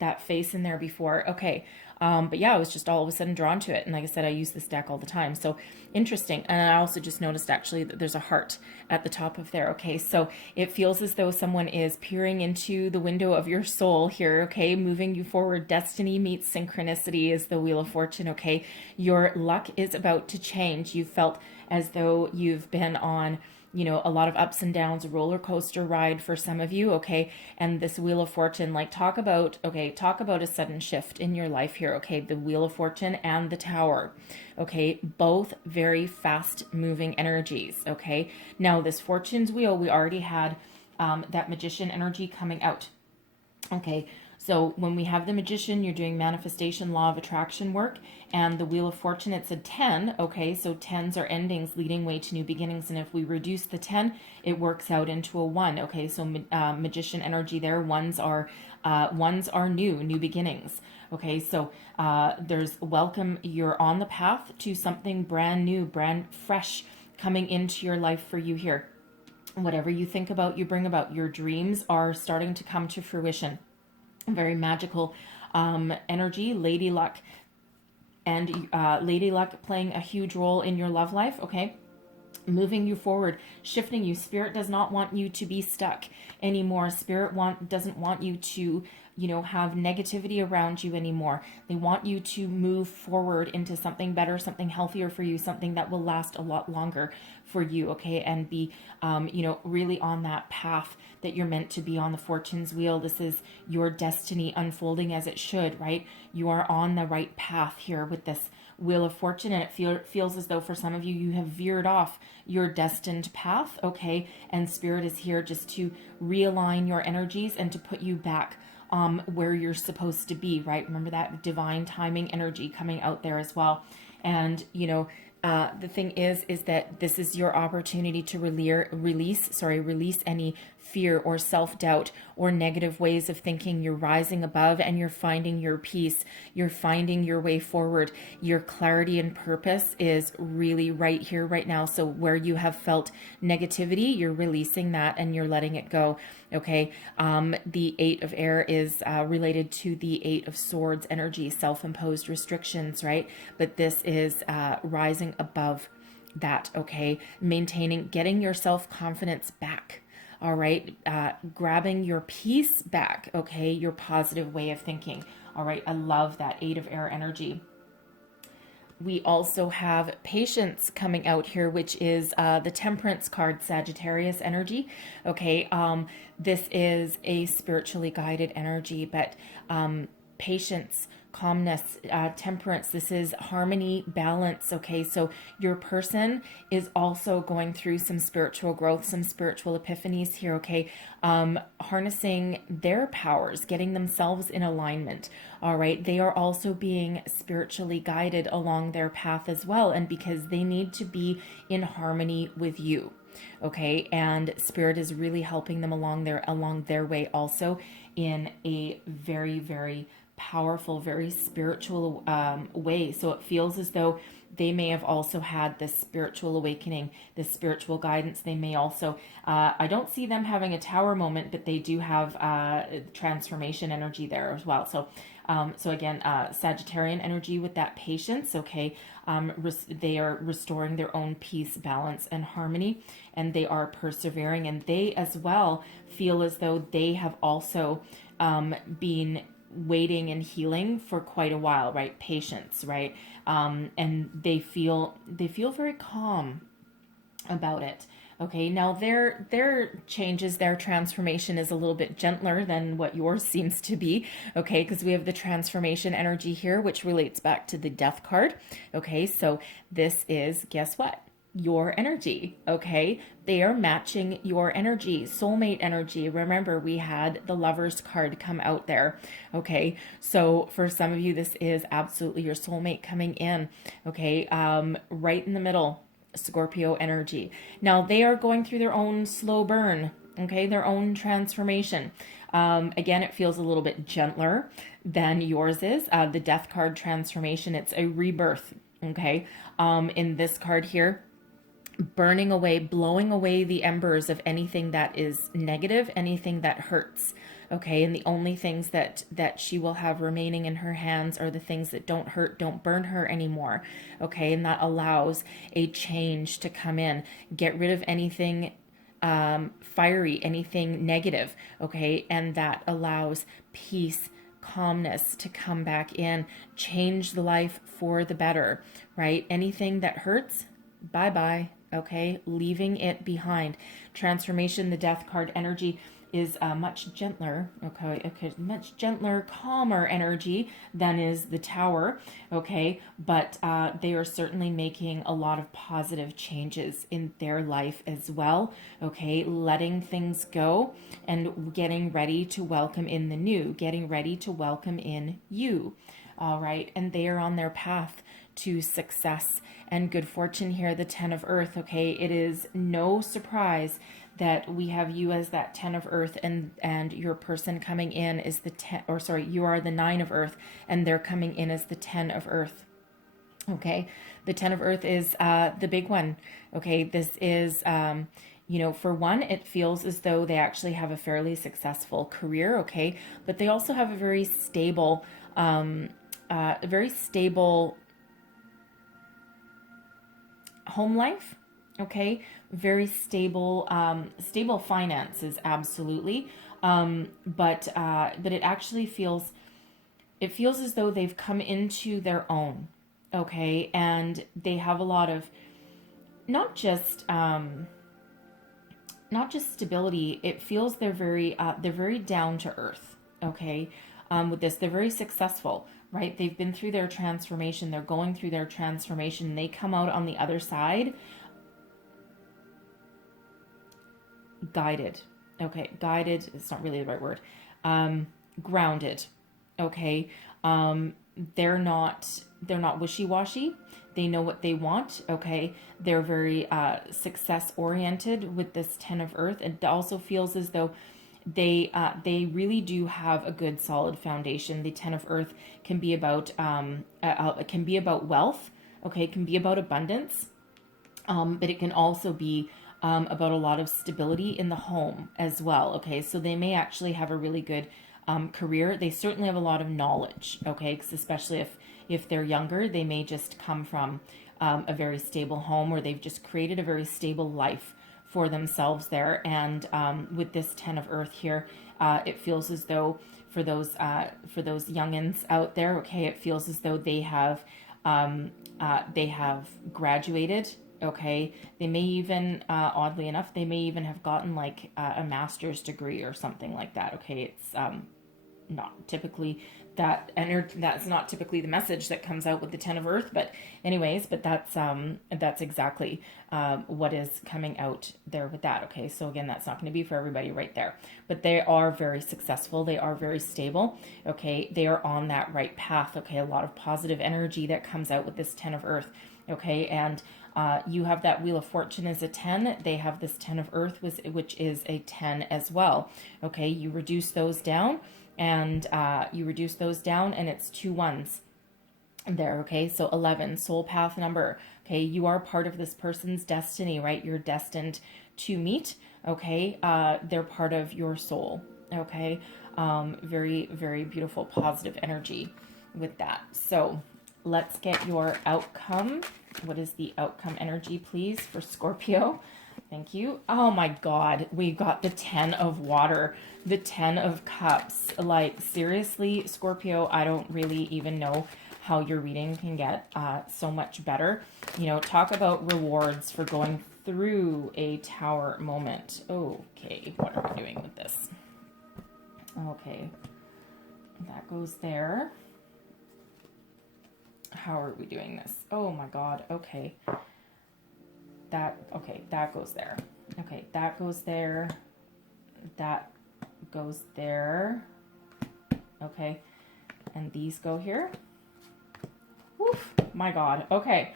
that face in there before. Okay. But yeah, I was just all of a sudden drawn to it. And like I said, I use this deck all the time. So interesting. And I also just noticed actually that there's a heart at the top of there. Okay. So it feels as though someone is peering into the window of your soul here. Okay. Moving you forward. Destiny meets synchronicity is the Wheel of Fortune. Okay. Your luck is about to change. You felt as though you've been on a lot of ups and downs, a roller coaster ride for some of you, okay? And this Wheel of Fortune, like talk about a sudden shift in your life here, okay? The Wheel of Fortune and the Tower, okay? Both very fast moving energies, okay? Now this Fortune's Wheel, we already had that Magician energy coming out, okay? So when we have the Magician, you're doing manifestation, law of attraction work, and the Wheel of Fortune, it's a 10, okay? So 10s are endings leading way to new beginnings, and if we reduce the 10, it works out into a 1, okay? So Magician energy there, ones are new beginnings, okay? So there's welcome, you're on the path to something brand new, brand fresh coming into your life for you here. Whatever you think about, you bring about. Your dreams are starting to come to fruition. Very magical energy, lady luck, and lady luck playing a huge role in your love life, okay? Moving you forward, shifting you. Spirit does not want you to be stuck anymore. Spirit doesn't want you to, have negativity around you anymore. They want you to move forward into something better, something healthier for you, something that will last a lot longer for you, okay? And be, really on that path that you're meant to be on the Fortune's Wheel. This is your destiny unfolding as it should, right? You are on the right path here with this Wheel of Fortune, and it feels as though for some of you, you have veered off your destined path, okay? And Spirit is here just to realign your energies and to put you back where you're supposed to be, right? Remember that divine timing energy coming out there as well. And, the thing is that this is your opportunity to release any fear or self-doubt or negative ways of thinking. You're rising above and you're finding your peace. You're finding your way forward. Your clarity and purpose is really right here, right now. So where you have felt negativity, you're releasing that and you're letting it go. Okay. The Eight of Air is related to the Eight of Swords energy, self-imposed restrictions, right? But this is rising above that, okay? Getting your self-confidence back. All right, grabbing your peace back, okay? Your positive way of thinking. All right, I love that Eight of Air energy. We also have Patience coming out here, which is the Temperance card, Sagittarius energy. Okay, this is a spiritually guided energy, but patience, calmness, temperance, this is harmony, balance, okay? So your person is also going through some spiritual growth, some spiritual epiphanies here, okay? Harnessing their powers, getting themselves in alignment, all right? They are also being spiritually guided along their path as well, and because they need to be in harmony with you, okay? And Spirit is really helping them along their way also in a very, very powerful, very spiritual way. So it feels as though they may have also had this spiritual awakening, this spiritual guidance. They may also, I don't see them having a tower moment, but they do have transformation energy there as well. So, again, Sagittarian energy with that patience, okay? They are restoring their own peace, balance, and harmony, and they are persevering, and they as well feel as though they have also been waiting and healing for quite a while, right? Patience, right? And they feel very calm. about it. Okay, now their changes, their transformation is a little bit gentler than what yours seems to be. Okay, because we have the transformation energy here, which relates back to the death card. Okay, so this is, guess what? Your energy. Okay, they are matching your energy, soulmate energy. Remember, we had the Lovers card come out there. Okay, so for some of you, this is absolutely your soulmate coming in. Okay, right in the middle, Scorpio energy. Now they are going through their own slow burn, okay, their own transformation. Again, it feels a little bit gentler than yours is. The death card transformation, it's a rebirth, okay. In this card here, burning away, blowing away the embers of anything that is negative, anything that hurts. Okay, and the only things that she will have remaining in her hands are the things that don't hurt, don't burn her anymore. Okay, and that allows a change to come in. Get rid of anything fiery, anything negative. Okay, and that allows peace, calmness to come back in, change the life for the better, right? Anything that hurts, bye-bye. Okay, leaving it behind. Transformation, the death card energy is much gentler, okay, much gentler, calmer energy than is the Tower, okay, but they are certainly making a lot of positive changes in their life as well, okay, letting things go and getting ready to welcome in the new, getting ready to welcome in you, all right, and they are on their path to success and good fortune here, the Ten of Earth, okay, it is no surprise that we have you as that 10 of Earth, and your person coming in is the 10, or sorry, you are the 9 of Earth, and they're coming in as the 10 of Earth. Okay, the 10 of Earth is the big one. Okay, this is, you know, for one, it feels as though they actually have a fairly successful career. Okay, but they also have a very stable, home life. Okay, very stable, stable finances, absolutely. But it actually feels, it feels as though they've come into their own. Okay, and they have a lot of not just stability. It feels they're very down to earth. Okay, with this, they're very successful. Right, they've been through their transformation. They're going through their transformation. They come out on the other side guided. Okay, guided, it's not really the right word. Grounded. Okay. They're not wishy-washy. They know what they want. Okay. They're very success oriented with this 10 of Earth. It also feels as though they really do have a good solid foundation. The 10 of Earth can be about wealth. Okay, it can be about abundance. But it can also be about a lot of stability in the home as well. Okay, so they may actually have a really good career. They certainly have a lot of knowledge. Okay, because especially if they're younger, they may just come from a very stable home where they've just created a very stable life for themselves there. And with this 10 of Earth here, it feels as though for those youngins out there, okay, it feels as though they have graduated. Okay, they may even, oddly enough, they may even have gotten like a master's degree or something like that. Okay, it's not typically that's not typically the message that comes out with the 10 of Earth, but anyways, but that's exactly what is coming out there with that. Okay, so again, that's not going to be for everybody right there, but they are very successful. They are very stable. Okay, they are on that right path. Okay, a lot of positive energy that comes out with this 10 of Earth. Okay, and you have that Wheel of Fortune as a 10. They have this 10 of Earth, which is a 10 as well. Okay, you reduce those down, and it's 2 1s there. Okay, so 11, soul path number. Okay, you are part of this person's destiny, right? You're destined to meet. Okay, they're part of your soul. Okay, very, very beautiful, positive energy with that. So let's get your outcome. What is the outcome energy, please, for Scorpio? Thank you. Oh my God, we got the 10 of water, the 10 of cups. Like, seriously, Scorpio, I don't really even know how your reading can get so much better. You know, talk about rewards for going through a Tower moment. Okay, what are we doing with this? Okay, that goes there. How are we doing this? Oh my God, okay. That goes there. Okay, that goes there. That goes there. Okay, and these go here. Woof, my God, okay.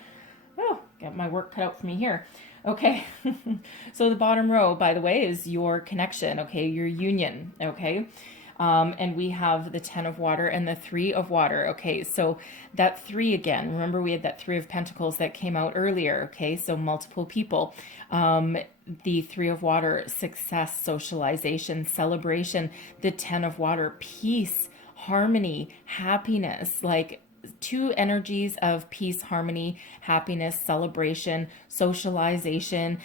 Oh, get my work cut out for me here. Okay, so the bottom row, by the way, is your connection, okay, your union, okay? And we have the 10 of water and the 3 of water. Okay, so that 3 again, remember we had that 3 of pentacles that came out earlier. Okay, so multiple people. The 3 of water, success, socialization, celebration. The 10 of water, peace, harmony, happiness, like 2 energies of peace, harmony, happiness, celebration, socialization,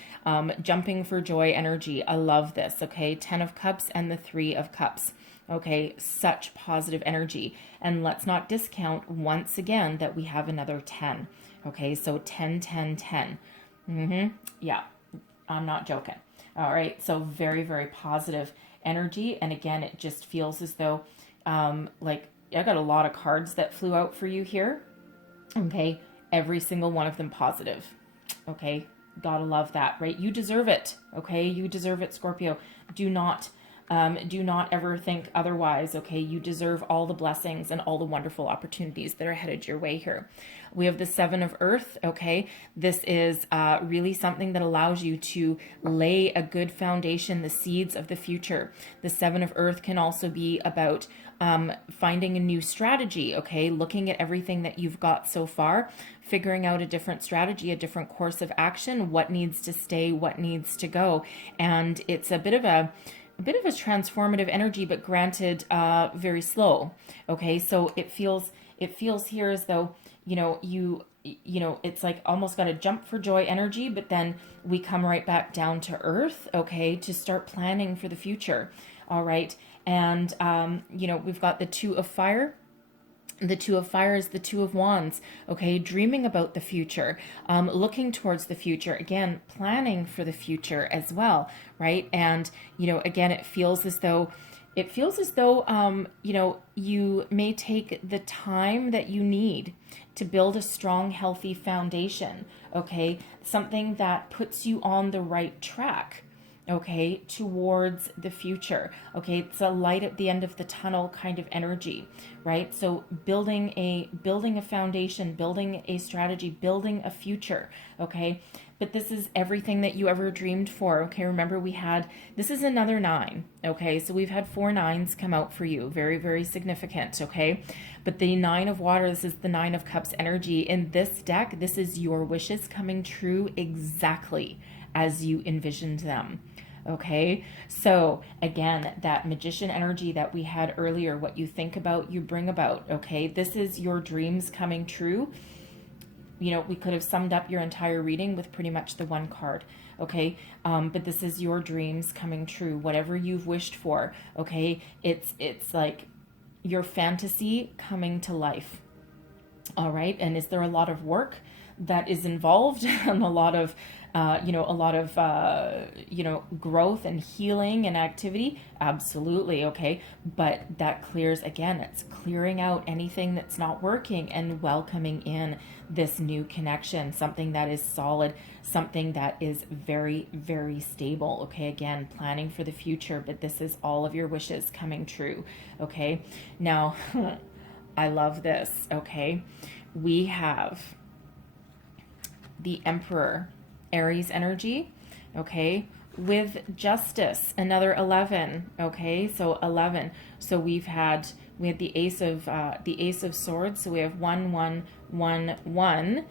jumping for joy energy. I love this. Okay, 10 of cups and the 3 of cups. Okay, such positive energy. And let's not discount once again that we have another 10. Okay, so 10, 10, 10. Yeah, I'm not joking. All right, so very, very positive energy. And again, it just feels as though, like, I got a lot of cards that flew out for you here. Okay, every single one of them positive. Okay, gotta love that, right? You deserve it. Okay, you deserve it, Scorpio. Do not ever think otherwise, okay? You deserve all the blessings and all the wonderful opportunities that are headed your way here. We have the 7 of Earth, okay? This is really something that allows you to lay a good foundation, the seeds of the future. The 7 of Earth can also be about finding a new strategy, okay? Looking at everything that you've got so far, figuring out a different strategy, a different course of action, what needs to stay, what needs to go. And it's a bit of a transformative energy, but granted, very slow. Okay, so it feels here as though, it's like almost got a jump for joy energy, but then we come right back down to earth, okay, to start planning for the future. All right, and we've got the 2 of fire. The 2 of fire is the 2 of wands, okay? Dreaming about the future, looking towards the future, again, planning for the future as well, right? And, again, it feels as though, you may take the time that you need to build a strong, healthy foundation, okay? Something that puts you on the right track, okay, towards the future. Okay, it's a light at the end of the tunnel kind of energy, right? So building a foundation, building a strategy, building a future, okay? But this is everything that you ever dreamed for, okay? Remember this is another 9, okay? So we've had 4 9s come out for you. Very, very significant, okay? But the 9 of water, this is the 9 of cups energy. In this deck, this is your wishes coming true exactly as you envisioned them. Okay, so again, that magician energy that we had earlier, what you think about, you bring about. Okay, this is your dreams coming true. We could have summed up your entire reading with pretty much the 1 card. Okay, but this is your dreams coming true. Whatever you've wished for. Okay, it's like your fantasy coming to life. All right, and is there a lot of work that is involved and a lot of growth and healing and activity? Absolutely. Okay, but that clears, again, it's clearing out anything that's not working and welcoming in this new connection, something that is solid, something that is very, very stable. Okay, again, planning for the future, but this is all of your wishes coming true. Okay, now I love this. Okay, we have the Emperor, Aries energy, okay, with justice, another 11, okay, so 11. So we had the Ace of Swords, so we have 1 1 1 1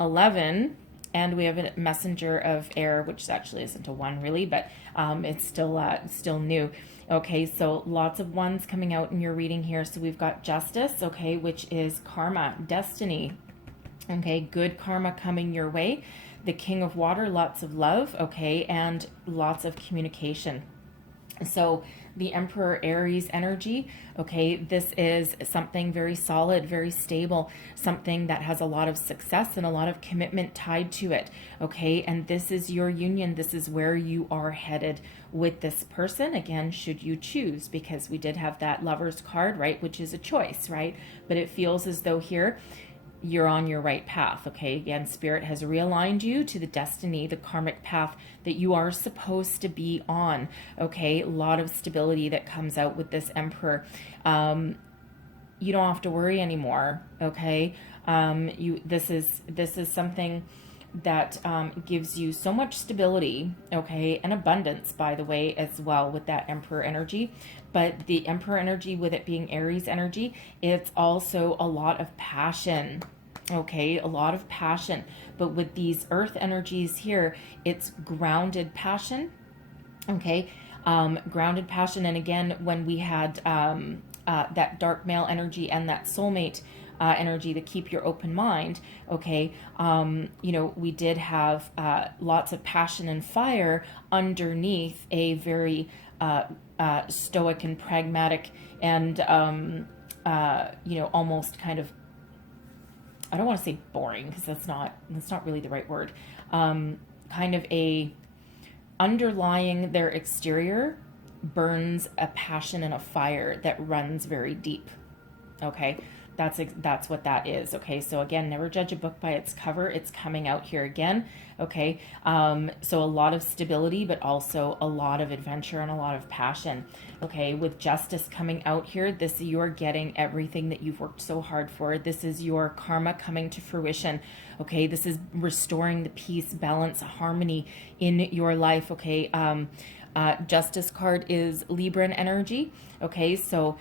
11, and we have a Messenger of Air, which actually isn't a 1 really, but it's still new. Okay, so lots of 1s coming out in your reading here. So we've got justice, okay, which is karma, destiny. Okay, good karma coming your way. The King of Water, lots of love, okay, and lots of communication. So the Emperor Aries energy, okay, this is something very solid, very stable, something that has a lot of success and a lot of commitment tied to it, okay? And this is your union. This is where you are headed with this person, again, should you choose, because we did have that Lover's card, right, which is a choice, right? But it feels as though here you're on your right path, okay? Again, Spirit has realigned you to the destiny, the karmic path that you are supposed to be on, okay? A lot of stability that comes out with this Emperor. You don't have to worry anymore, okay? This is something that gives you so much stability, okay, and abundance, by the way, as well, with that Emperor energy. But the Emperor energy, with it being Aries energy, it's also a lot of passion, okay, a lot of passion. But with these Earth energies here, it's grounded passion, okay, grounded passion. And again, when we had that dark male energy and that soulmate energy to keep your open mind, okay, you know, we did have lots of passion and fire underneath a very stoic and pragmatic and, you know, almost kind of, I don't want to say boring, because that's not really the right word, kind of a underlying their exterior burns a passion and a fire that runs very deep, okay? That's what that is, okay? So again, never judge a book by its cover. It's coming out here again, okay? So a lot of stability, but also a lot of adventure and a lot of passion, okay? With Justice coming out here, you're getting everything that you've worked so hard for. This is your karma coming to fruition, okay? This is restoring the peace, balance, harmony in your life, okay? Justice card is Libran energy, okay? So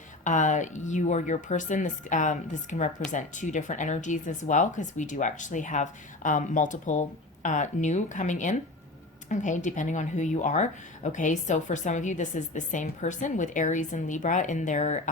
you or your person, this can represent two different energies as well, because we do actually have multiple new coming in, okay, depending on who you are, okay? So for some of you, this is the same person with Aries and Libra in their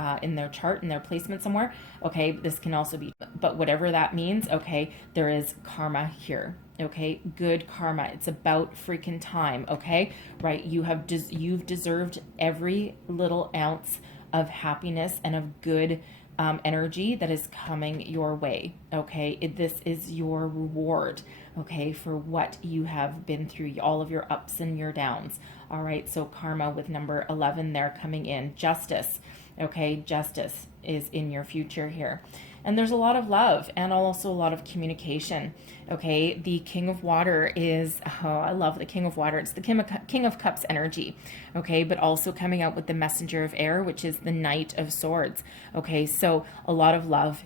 chart, in their placement somewhere, okay? This can also be, but whatever that means, okay, there is karma here, okay? Good karma. It's about freaking time, okay? Right? You've deserved every little ounce of happiness and of good energy that is coming your way, okay? This is your reward, okay, for what you have been through, all of your ups and your downs, all right? So karma with number 11 there coming in. Justice, okay? Justice is in your future here. And there's a lot of love and also a lot of communication, okay? The King of Water is, oh, I love the King of Water. It's the King of Cups energy, okay? But also coming out with the Messenger of Air, which is the Knight of Swords, okay? So a lot of love,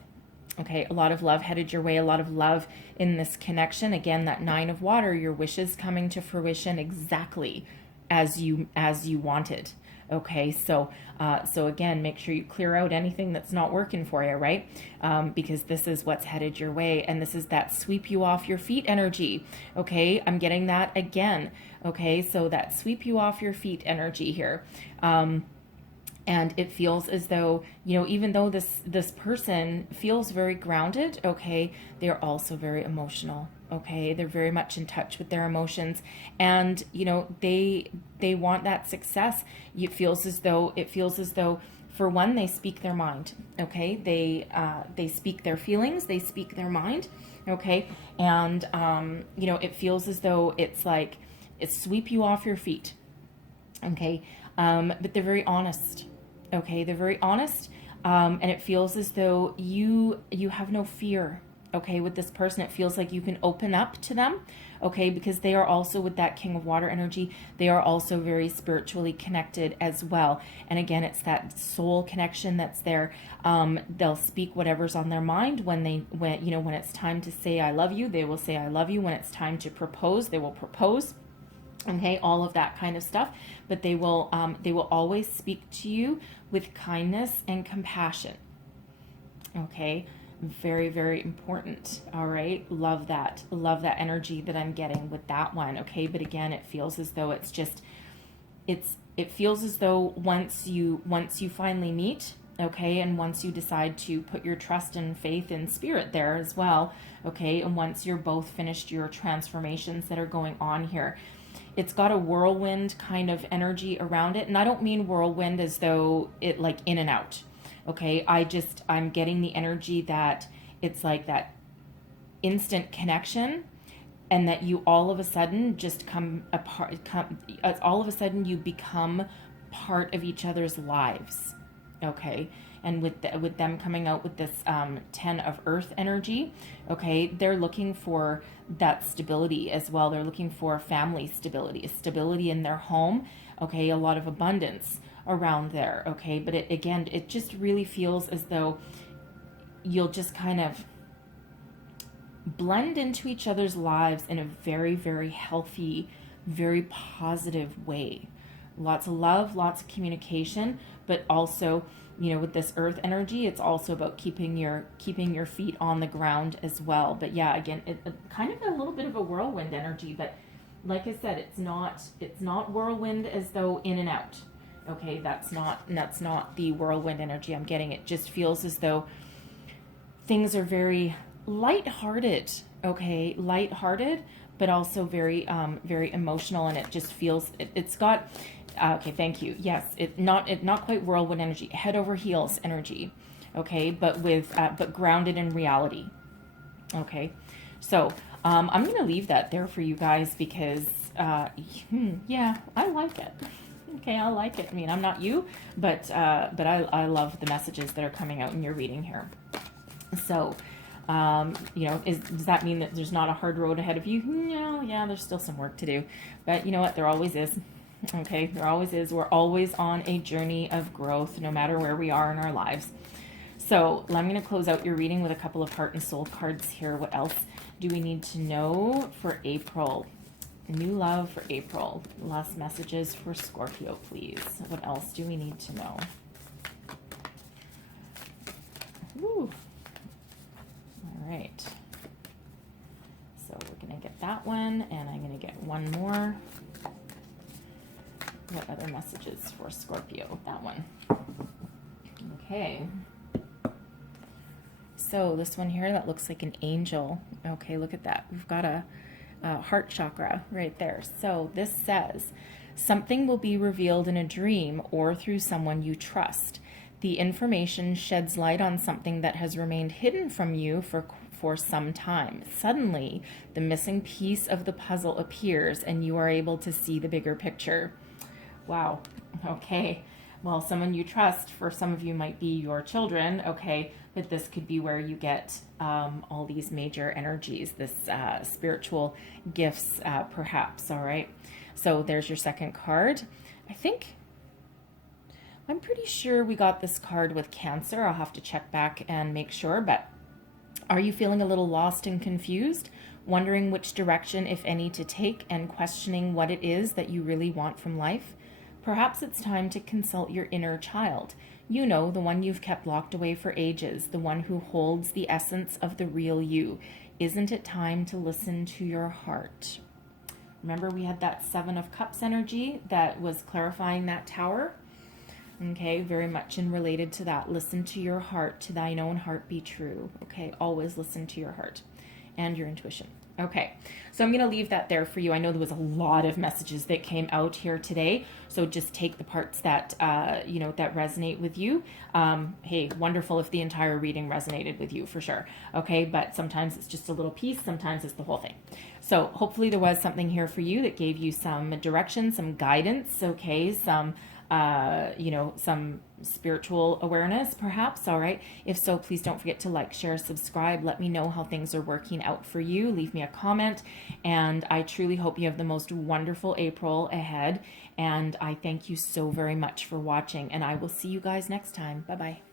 okay? A lot of love headed your way, a lot of love in this connection. Again, that Nine of Water, your wishes coming to fruition exactly as you wanted. Okay, so again, make sure you clear out anything that's not working for you, right? Because this is what's headed your way, and this is that sweep you off your feet energy. Okay, I'm getting that again. Okay, so that sweep you off your feet energy here. And it feels as though, you know, even though this person feels very grounded, okay, they're also very emotional, okay? They're very much in touch with their emotions, and, you know, they want that success. It feels as though, for one, they speak their mind, okay? They speak their feelings, they speak their mind, okay? And, you know, it feels as though it's like, it's sweep you off your feet, okay? But they're very honest. Okay, they're very honest, and it feels as though you have no fear, okay, with this person. It feels like you can open up to them, okay, because they are also, with that King of Water energy, they are also very spiritually connected as well. And again, it's that soul connection that's there. They'll speak whatever's on their mind. When it's time to say I love you, they will say I love you. When it's time to propose, they will propose. Okay, all of that kind of stuff, but they will always speak to you with kindness and compassion. Okay, very, very important. All right, love that energy that I'm getting with that one. Okay, but again, it feels as though it feels as though once you finally meet, okay, and once you decide to put your trust and faith in spirit there as well, okay, and once you're both finished your transformations that are going on here, it's got a whirlwind kind of energy around it. And I don't mean whirlwind as though it like in and out. Okay. I'm getting the energy that it's like that instant connection, and that you all of a sudden just all of a sudden you become part of each other's lives. Okay. And with them coming out with this 10 of earth energy, okay, they're looking for that stability as well. They're looking for family stability in their home, okay, a lot of abundance around there, okay. But it just really feels as though you'll just kind of blend into each other's lives in a very, very healthy, very positive way. Lots of love, lots of communication, but also, with this earth energy, it's also about keeping your feet on the ground as well. But yeah, again, it kind of a little bit of a whirlwind energy, but like I said, it's not whirlwind as though in and out. Okay, that's not the whirlwind energy I'm getting. It just feels as though things are very lighthearted, okay, but also very very emotional, and it just feels it's got okay, thank you. Yes, it not quite whirlwind energy, head over heels energy, okay, but with but grounded in reality. Okay, so I'm gonna leave that there for you guys because yeah, I like it. Okay, I like it. I mean, I'm not you, but I love the messages that are coming out in your reading here. So does that mean that there's not a hard road ahead of you? No, yeah, there's still some work to do, but you know what, there always is. Okay, there always is. We're always on a journey of growth, no matter where we are in our lives. So I'm going to close out your reading with a couple of heart and soul cards here. What else do we need to know for April? New love for April. Last messages for Scorpio, please. What else do we need to know? Woo. All right. So we're going to get that one, and I'm going to get one more. What other messages for Scorpio? That one. Okay. So this one here, that looks like an angel. Okay, look at that. We've got a heart chakra right there. So this says, something will be revealed in a dream or through someone you trust. The information sheds light on something that has remained hidden from you for some time. Suddenly, the missing piece of the puzzle appears and you are able to see the bigger picture. Wow. Okay. Well, someone you trust, for some of you, might be your children. Okay. But this could be where you get all these major energies, this spiritual gifts, perhaps. All right. So there's your second card. I'm pretty sure we got this card with Cancer. I'll have to check back and make sure. But are you feeling a little lost and confused? Wondering which direction, if any, to take, and questioning what it is that you really want from life? Perhaps it's time to consult your inner child. You know, the one you've kept locked away for ages, the one who holds the essence of the real you. Isn't it time to listen to your heart? Remember, we had that Seven of Cups energy that was clarifying that Tower? Okay, very much in related to that. Listen to your heart, to thine own heart be true. Okay, always listen to your heart and your intuition. Okay, so I'm going to leave that there for you. I know there was a lot of messages that came out here today, so just take the parts that, that resonate with you. Hey, wonderful if the entire reading resonated with you, for sure. Okay, but sometimes it's just a little piece, sometimes it's the whole thing. So hopefully there was something here for you that gave you some direction, some guidance, okay, some spiritual awareness, perhaps. All right. If so, please don't forget to like, share, subscribe. Let me know how things are working out for you. Leave me a comment. And I truly hope you have the most wonderful April ahead. And I thank you so very much for watching. And I will see you guys next time. Bye-bye.